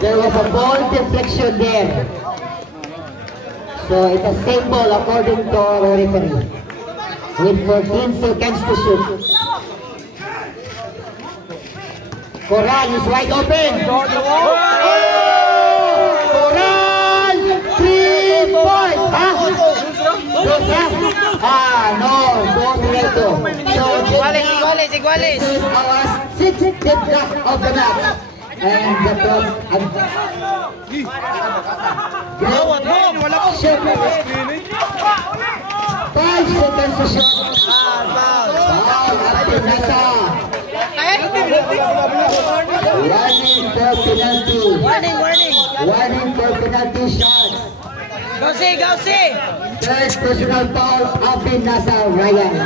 There was a ball deflection there. So it's a safe ball according to our referee. With 14 seconds to shoot. Coral is wide open. Coral! 3 points! No, don't reto. So, Iguales. this is our 6th deadlock of the match. And that was shoot. 5 seconds to shoot. Warning for penalty. Warning. Warning for penalty shots. Go see. Third personal foul, Abin Nasa Ryan.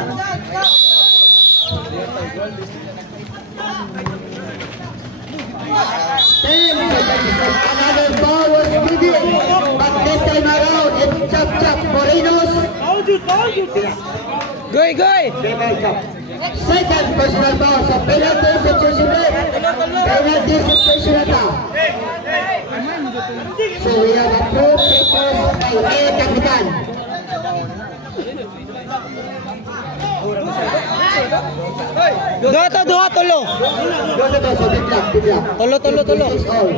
10 seconds. Another ball was given, but this time around it's chop Morinos. Goy. Second personal foul, so penalty situation. Penalty situation ata. So we have a two papers by A Kapitan. Dua, tulo. So bigla. Tulo. This is all.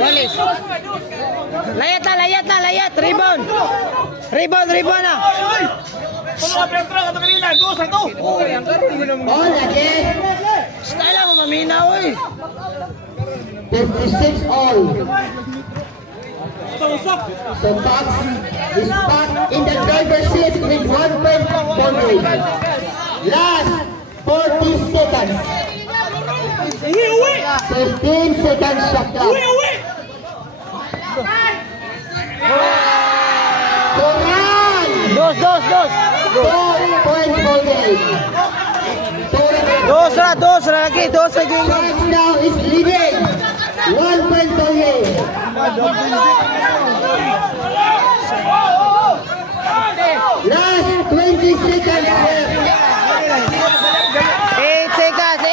Walis. Layat. Rebound na. All again. Style ako maminaw eh. 56 all. So Fox is back in the driver's seat with 1 point ball rate. Last 40 seconds. 15 seconds shot clock. Coral! Dos. 4 point ball rate. Dos lagi. Fox now is leading. 1 point ball rate. Last 20 seconds left. 8 seconds.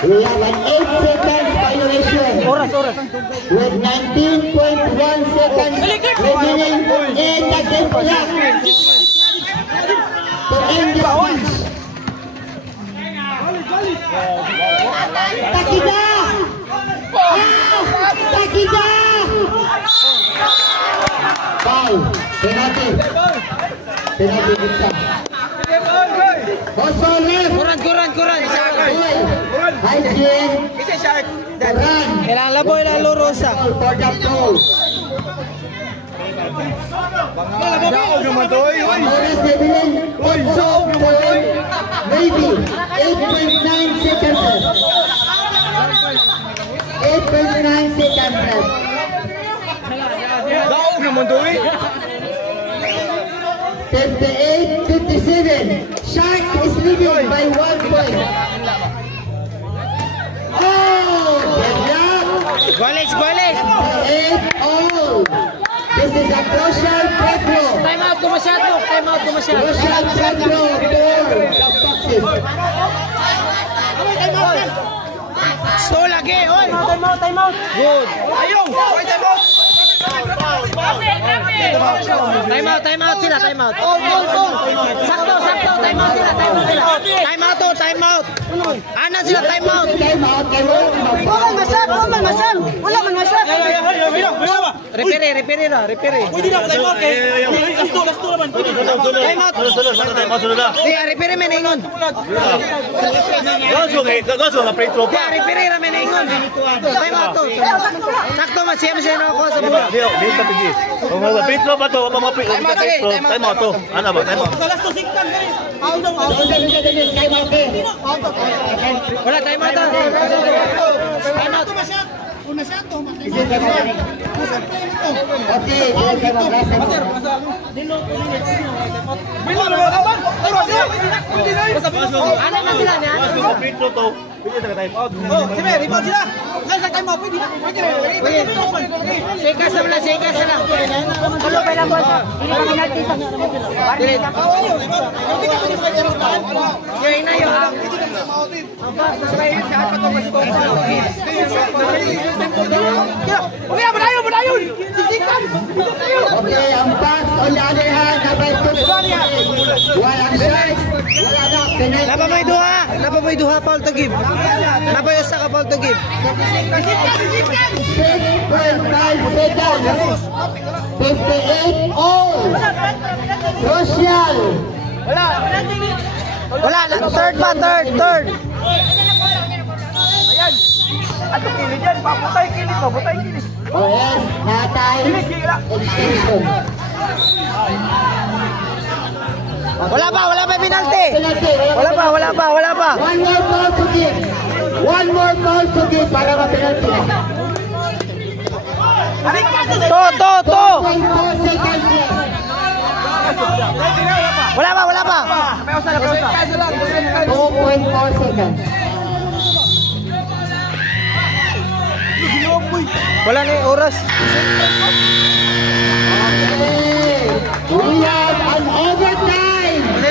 We have an 8 seconds violation. Oras. With 19.1 seconds remaining in the game clock to end this match. Takida! Takida! Foul. Penalty. Penalty Buksa. Also left. Kuran. Hygiene. Run. Kailangan labo Rosa. For the goal. Morris Debilin also point. Maybe 8.9 seconds left. 8.9 seconds left. 58-57. Sharks is leading by 1 point. Oh, deadlock. Guales. 8 all. This is a crucial breakthrough. Time out ko masyado. Crucial breakthrough for the Foxes. Stole lagi, oy. Time out. Good. Ayaw! Time out! Time out sila. Sakto. Time out. Ana sila time out. Wala masyad. Referee ra. Pwede na time out kay. Last two naman. Time out. Di referee men ingon. Gaso na free throw Di referee ra men ingon. Time out to. Sakto siya na ako sa buwan. Di ka pigi. Kung free throw ba to, mga free throw. Time out to. Ano ba? Time out. Last two second guys. Out. Wala time out. Time out. Okay, Ano na sila niya? Free throw to. Pwede na time out. Oh, sige, rebound sila. Kaya sa time out, pwede na. Sekas na lang, sekas na lang. Tulo pa lang boy. Hindi kami nagtisa. Barili na pa. Yun na yun. Okay, madayon. Sisikan. Okay, ang pass on the other hand, number 2. Walang strike. Wala na. Penalty. Napa may duha foul to give. Napa yung sa ka foul to give. 6.5 seconds. 58 all. Social. Wala, third pa, third. Ayan. Ato kilit yan. Butay kilit mo. OS, natay. Extension. Wala pa penalty. Penalty. Wala pa. One more ball to give para ma-penalty na. To. 4 seconds left. Wala pa. 2.4 seconds. Wala na yung oras. Okay. We have an overtime. We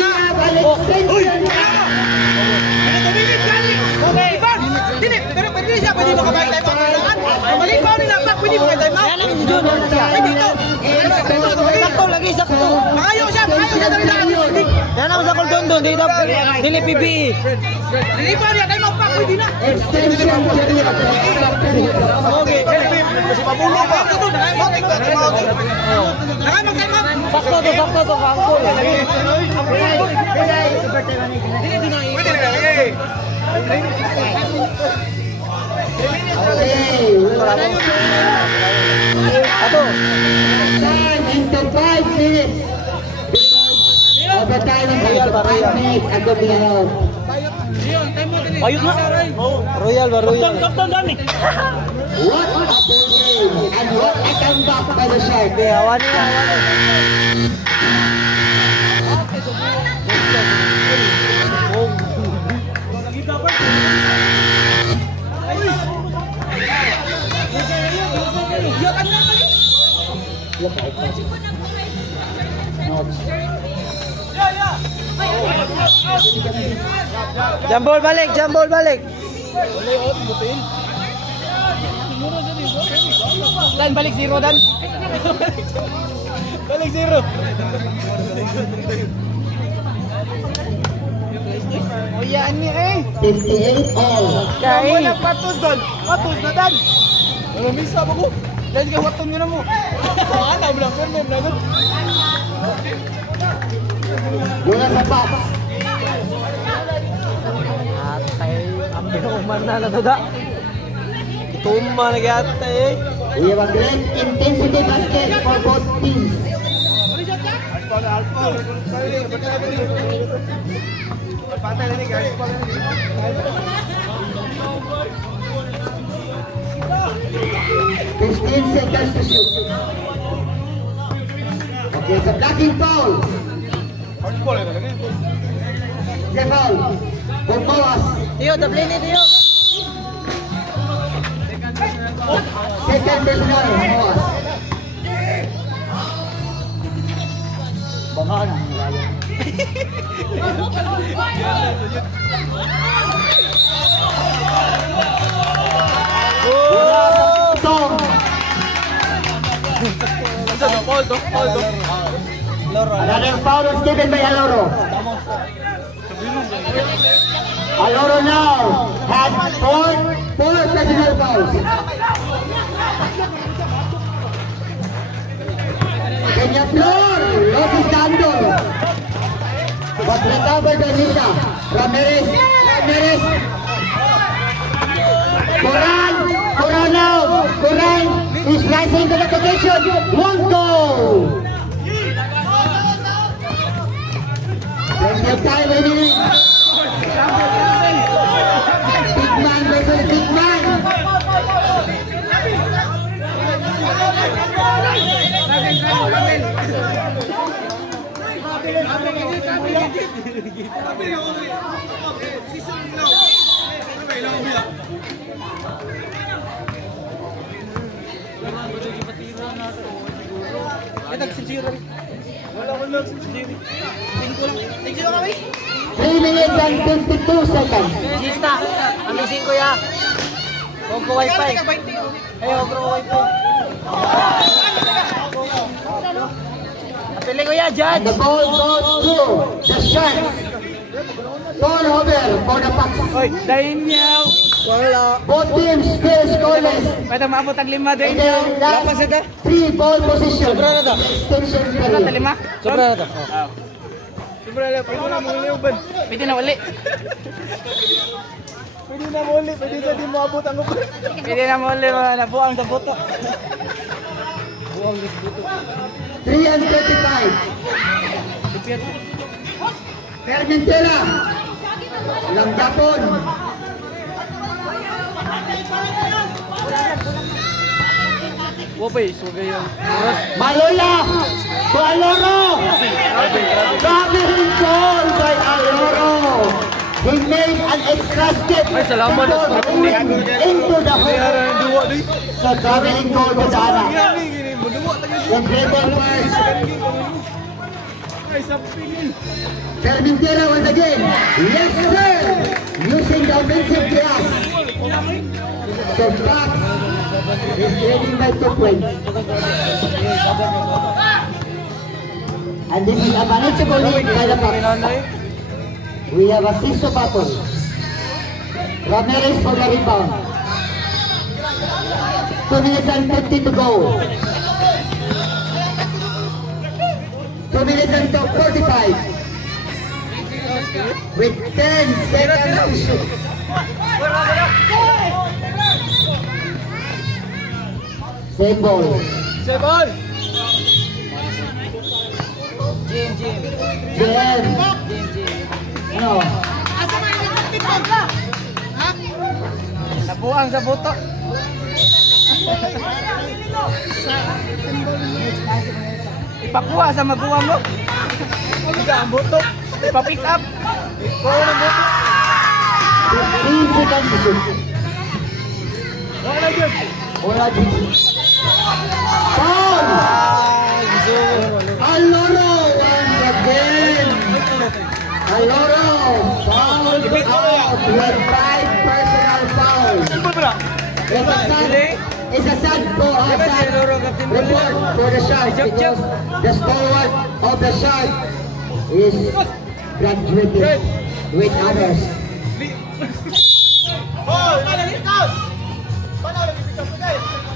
have an extension. Pero pwede siya, pwede mo kabay time out. Malipaw nila, pwede mo kabay time out. Sakto lagi, sakto. Makayo siya dali lang. Yan naman sa Coldon doon, dito. Dili PPE. Malipaw niya, time out pa, pwede na. Extension period. Okay. Kasi mabulo pa. Nakay mag-time out. Sakto to, kangkol. Pwede na lagi. Okay. Ato. Time into 5 minutes. Because overtime is 5 minutes and to be allowed. Ayun na. Royal ba? Kaptan dami. What a ball game and what a comeback by the Shark. Awan niya. Jambol balik. Dan balik zero dan. Balik zero. Oh yan ni 58 all. Wala patos doon. Patos na dan. Wala misa ba ko? Dan ka waton nyo na mo. Ano bilang firme bilang. Mula sa box. Atay, ambil uman na to da. Tuma nag-atay. We have a great intensity basket for both teams. Fifteen seconds to shoot. Okay, it's a blocking foul. It's a foul. Bumawas. Tiyo, dable ni Tiyo. Second personal. Bumawas. Bangan. Tom. Another foul is given by Aloro. Aloro now has four personal fouls. Kenya Flor loses the handle. But recovered by Lisa. Ramirez. Coran is rising to the occasion. Won't go. Plenty of time remaining. Big man versus big man. Wala ko lang, 3 minutes and 52 seconds. Gista, amisin ko ya. Huwag ko wifi. Ay, huwag ko wifi. Pili ko ya, And Judge. the ball goes to the Sharks. Turnover for the Fox. Oy, dahil niyaw. Wala. Both teams still scoreless. Pwede maabot ang 5 dahil In niyaw. the last 3 ball position. Extension Ito, period. 5? Sobra na to. Sobra na, pwede na muli uban. Pwede na uli. Pwede na muli, pwede na di maabot ang uban. Pwede na muli, mga nabuang sa buto. 3 and 35. Fermentera. Langgapon. Wapay, sugay yun. Maloya to Aloro. Grabe rin goal by Aloro. He made an extra step. Ay, salamat. Into the hole. So grabe rin goal to Dana. The dribble first. Fermentera once again. Yes sir. Using the offensive glass. The Fox is leading by 2 points. And this is a manageable lead by the Fox. We have a Siso battle. Ramirez for the rebound. 2 minutes and 50 to go. 2 minutes and 45. With 10 seconds to shoot. Same ball. Sebol! Jim. Jem. Ano? Nabuang sa buto. Ipakuha sa maguwa mo. Hindi ang buto. Ipapick up. Kuha ng buto. 15 seconds to shoot. Wala na dyan. Wala dito. Foul! Aloro once again. Aloro fouled out with 5 personal fouls. It's a sad report for the Sharks because the stalwart of the Sharks is graduated with honors.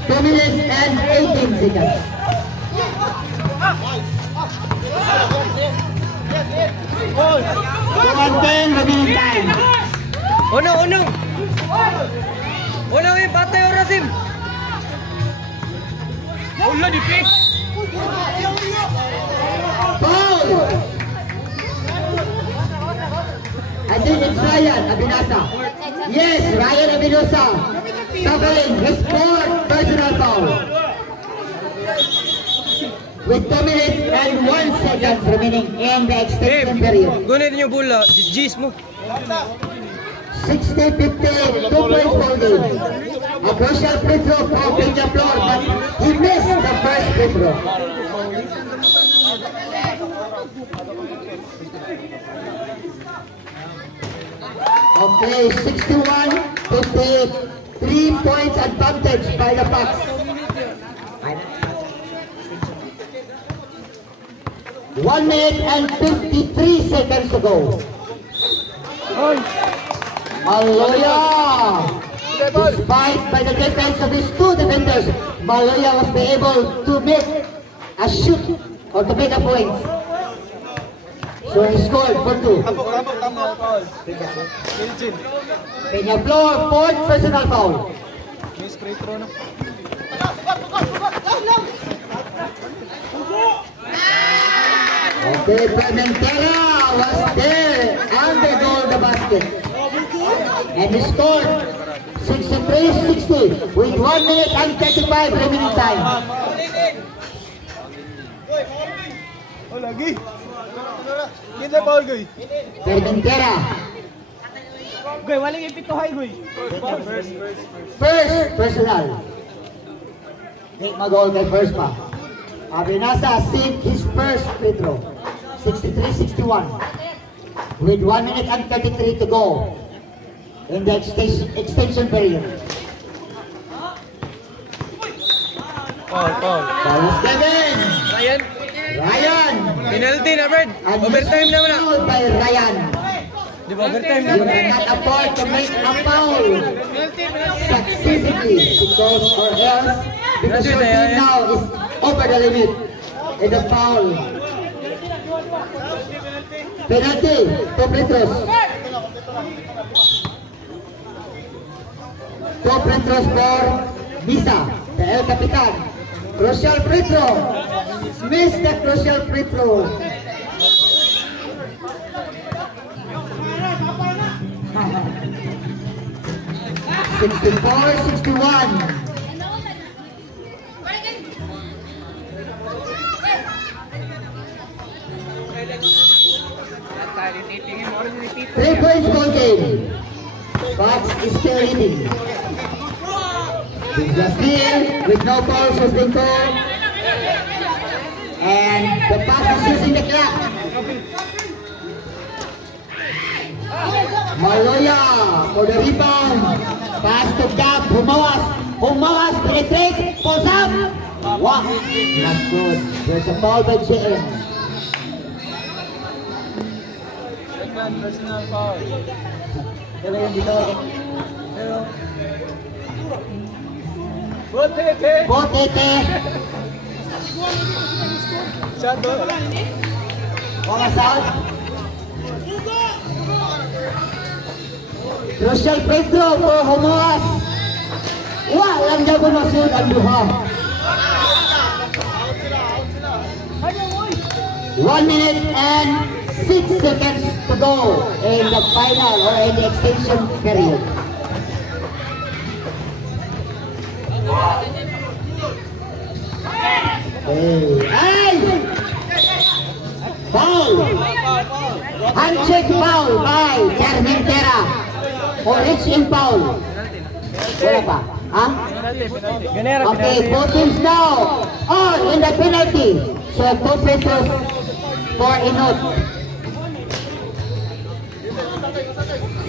2 minutes and 18 seconds. 2:10 remaining time. Unong! Unong yung patay o Rasim! Ulo di Pi. Foul! I think it's Ryan Abinasa. Yes, Ryan Abinasa. Suffering his 4th personal foul. With 2 minutes and 1 second remaining in the extension period. Gunin niyo bola, jis mo. 60-50, 2 points for game. A crucial free throw for the floor, but he missed the first free throw. Okay, 61-58, 3 points advantage by the Bucks. 1 minute and 53 seconds to go. Maloya! Despite by the defense of his 2 defenders, Maloya was able to make a shoot or to make a point. So he scored for 2. Peña Flor, 4th personal foul. Okay, Fermentera was there and they goal the basket. And he scored 63-60 with 1 minute and 35 remaining time. Oh, lagi. Kita ball goy. Fernandera. Goy, waling ipituhay goy. First, personal. Nick mag-goal kay first pa. Abinasa saved his first free throw. 63-61. With 1 minute and 33 to go in the extension period. Paul. Carlos Kevin. Ryan. Penalty na, Bird. And Overtime na muna. foul by Ryan. Di ba overtime na? You cannot afford to make a foul successively because or else because your team now is over the limit in the foul. Penalty, 2 free throws. 2 free throws for Misa, the El Capitan. Crucial free throw. Missed the crucial free throw. $64-61. Three points ball game. Fox is still leading. The steal with no balls has been called. And the Fox is using the clock. Maloya for the rebound. Pass to Gab. Humawas. Penetrates. Pulls up. Wow. Not good. There's a foul by JM. Personal foul. Pero yung dito. Botete. Shot ball. Wakas out. Crucial free throw for Humawas. Walang daw masud ang duha. 1 minute and 6 seconds to go in the final or in the extension period. Hey! Foul! Handshake foul by Fernandera. Or reach in foul. Wala pa? Ha? Okay, both teams now are in the penalty. So 2 free throws for Inot.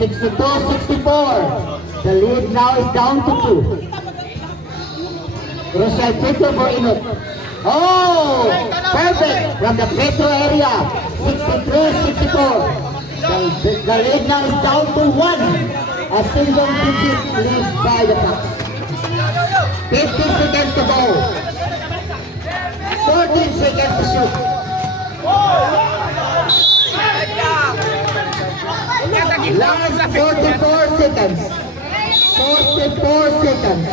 62-64. The lead now is down to 2. Crucial free throw for Inot. Oh! Perfect! From the free throw area. 63-64. The lead now is down to 1. A single digit lead by the Fox. 50 seconds to go. 14 seconds to shoot. Last 44 seconds. 44 seconds.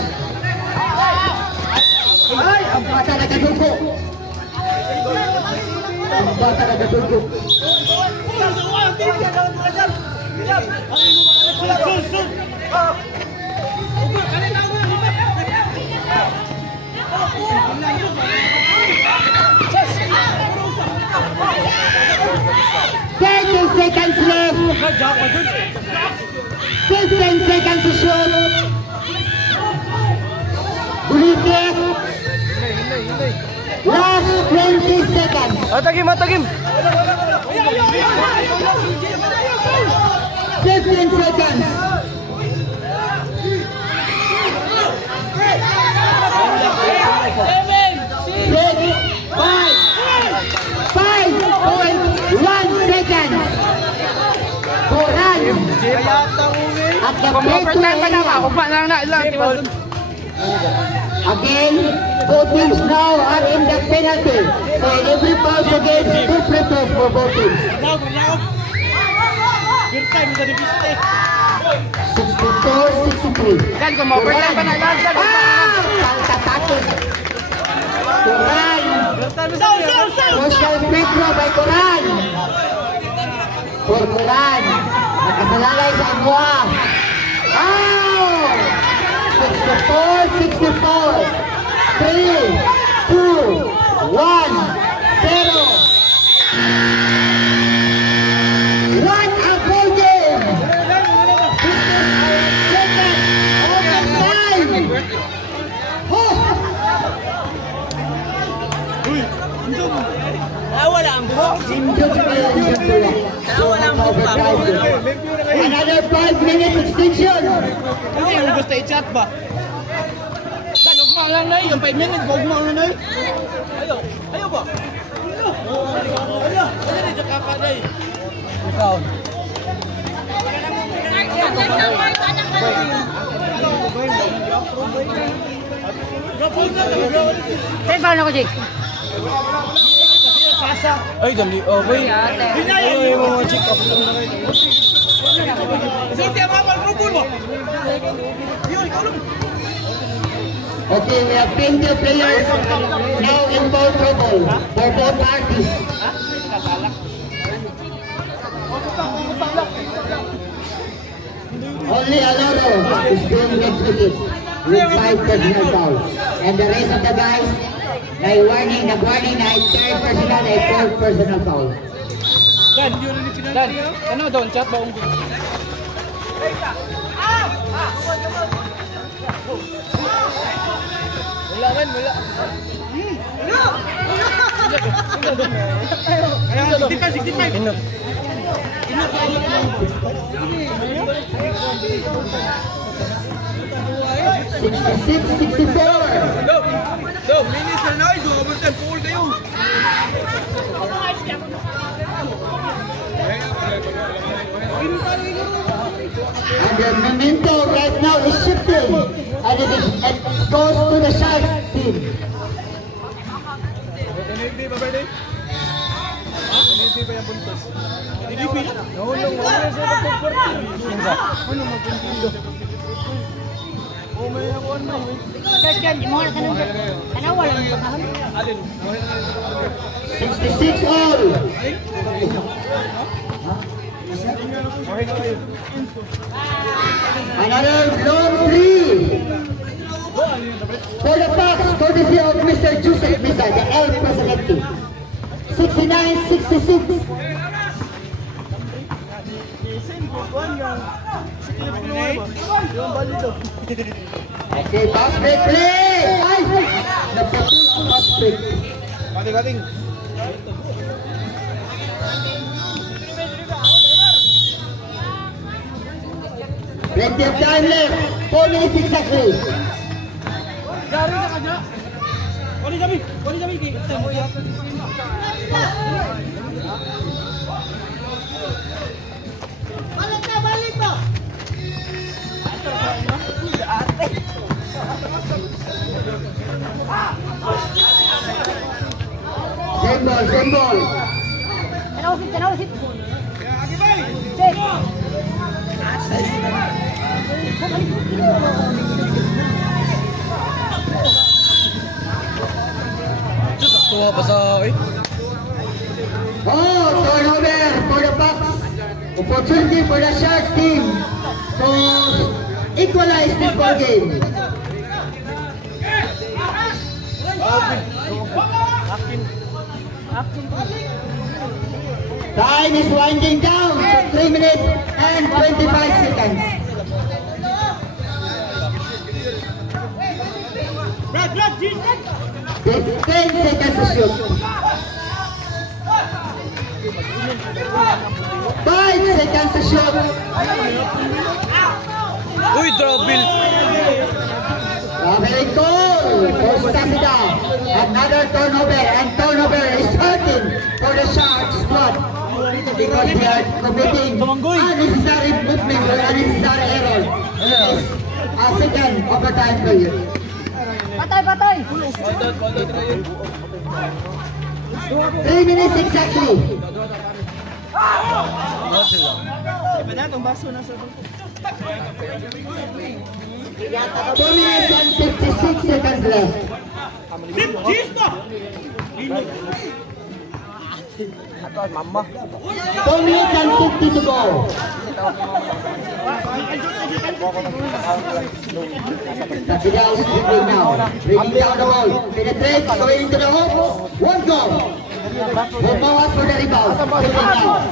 Ay, ang bata nagkadugo. Ang bata nagkadugo. Seconds left. 15 seconds to shoot. Bulitis. Last 20 seconds. Matagim. 15 seconds. 5.1 seconds. Kuran. At the again, both teams now are in the penalty. So in every pass against 2 free throws for both teams. 64-63. Kan, kung ma-overtime pa na lang. Kaltatakin. Kuran. Crucial free throw by Kuran. For Kuran. Nakasalalay sa Amwa. Oh! 64-64. 3, 2, 1, 0. Wala ang buhok. Another 5 minutes extension. Ano gusto i-chat ba? Ugma lang na yung 5 minutes, ugma lang na. Ayaw ba? Ayaw dito ka pa day. Ikaw. Telepon ako, Jake. Ay, dali. Oh, boy. Ay, mo check up. Sige, mapal grupul mo. Yun, ikaw lang. Okay, we have 20 players now in ball trouble for both parties. Only Aloro is being executed with 5 personal fouls. And the rest of the guys, nag-warning na 3rd personal and 4th personal foul. Dan, ano doon? Chat ba ang wala man, wala. Wala! 65. 66-64. Dom, minis na na, overtime, pull kayo. And the momentum right now is shifting, and it goes to the Sharks team. NLP ba ba din? NLP ba yung buntos? NLP? Nahulong sa pagpaport. Kinsa? Ano magpintindo? Oh, may nakuhan mo. Kaya di mo na tanaw lang yung pasahan. Alin? 66 all. Another long 3 for the Fox, courtesy of Mr. Joseph Misa, the El Presidente. 69-66. Okay, pass break play! Ay! Napatol ang pass break. Kating. Plenty of time left. 4 minutes exactly. Gari na kanya. Kali kami. Kita mo ya. Balik ba? Same ball. Tanaw sit. Ya, agi bay. Check. Tuwa pa sa Oh, turnover for the Fox. Opportunity for the Sharks team to equalize this ball game. Time is winding down to 3 minutes and 25 seconds. Brad, 10 seconds to shoot. 5 seconds to shoot. Uy, trouble. Very goal for Sasida. Another turnover, and turnover is hurting for the Sharks squad because they are committing unnecessary movement or unnecessary error. It is a second overtime player. Patay. 3 minutes exactly. Iba na itong baso na sa 2 minutes and 56 seconds left. Mama. 2 minutes and 50 to go. Sasida is dribbling now. Bringing down the ball. Penetrates, going into the hoop. 1 goal. Bumawas for the rebound. Dribbling now.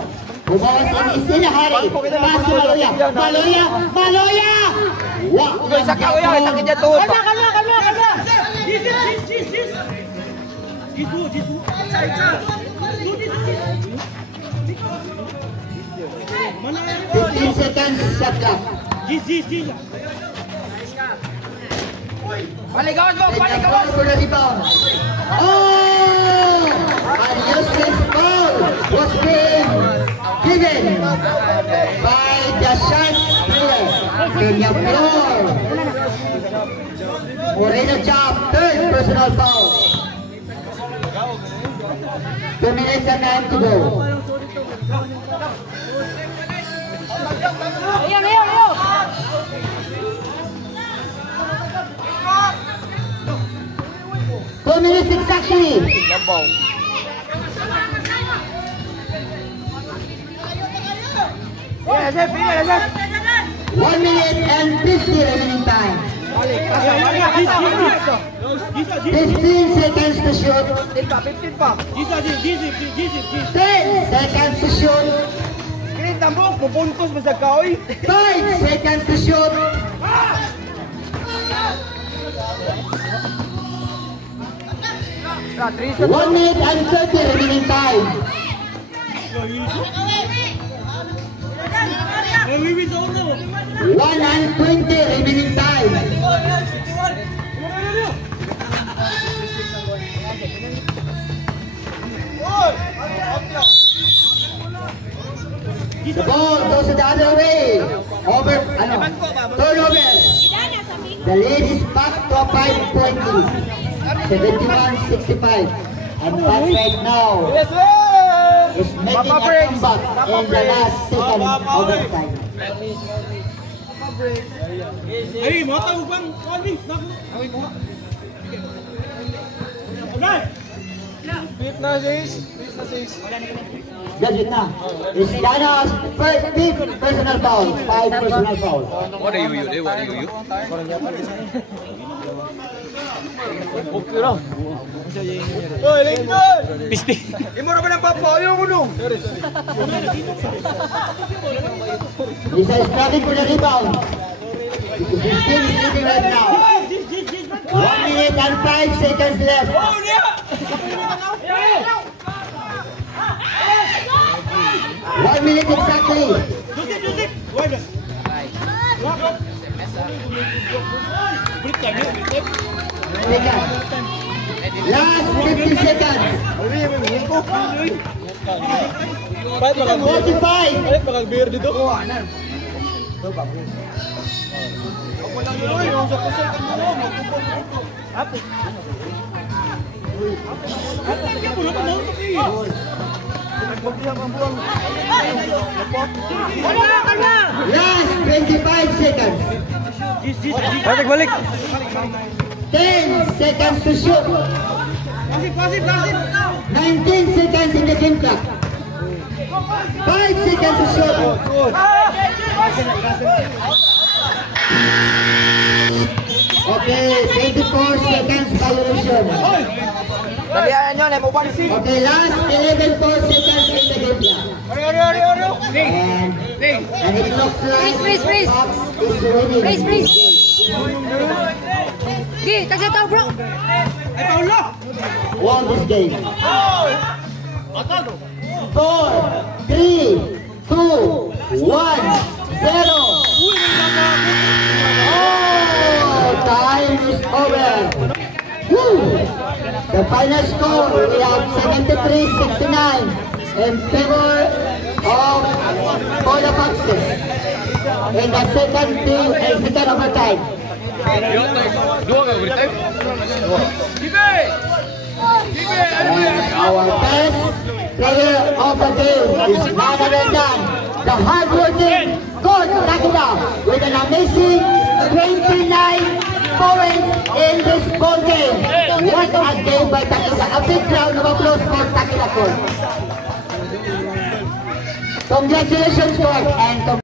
Bumawas is in a hurry. Pass to Maloya. Wow. Sakit niya to. Kanya. Jisu. 15 seconds, shot clock. Paligawan mo, Take a paligawan! foul for the rebound. Oh! A useless foul was being given by the Sharks player. Kenya Flor. Moreno Chap, third personal foul. 2 minutes and 9 to go. Ayan, ayan, ayan! 2 minutes exactly. Labaw. Yes, yes, yes, yes. 1 minute and 50 remaining time. 15 seconds to shoot. 15 pa. 10 seconds to shoot. Green tambok, pupuntos mo sa kaoy. 5 seconds to shoot. 1 minute and 30 remaining time. 1 and 20 remaining time. The ball goes the other way. Over, turnover. The lead is back to a 5-point lead. 71-65. And that right now Yes, sir. is making a comeback in the last second overtime. Ay, mga tao bang? Alvin, naku. Okay. Beat na 6. Judge it na. Cristiano's first fifth personal foul. 5 personal foul. What are you? What are you? Okay lang. Oy, Lincoln! Pisti. Imo na ba ng papayo mo nung? Lisa is struggling for the rebound. He's still leading right now. 1 minute and 5 seconds left. 1 minute exactly. Last 50 seconds. 45. Ay, pagag-beer dito. Last 25 seconds. Balik. 10 seconds to shoot. 19 seconds in the game clock. 5 seconds to shoot. Okay, 24 seconds violation. Dalian nyo, lemo ba si? Okay, last 11 seconds in the game clock. And it looks like Freeze. Fox is winning. Freeze. Gi, tagsa tao bro. Won this game. 4, 3, 2, 1, 0. Oh, time is over. Woo. The final score, we have 73-69 in favor of the Foxes in the second overtime. And our best player of the game is none other than the hardworking Coach Takeda with an amazing 29 points in this ball game. What a game by Takeda. A big round of applause for Takeda Coach. Congratulations, Coach, and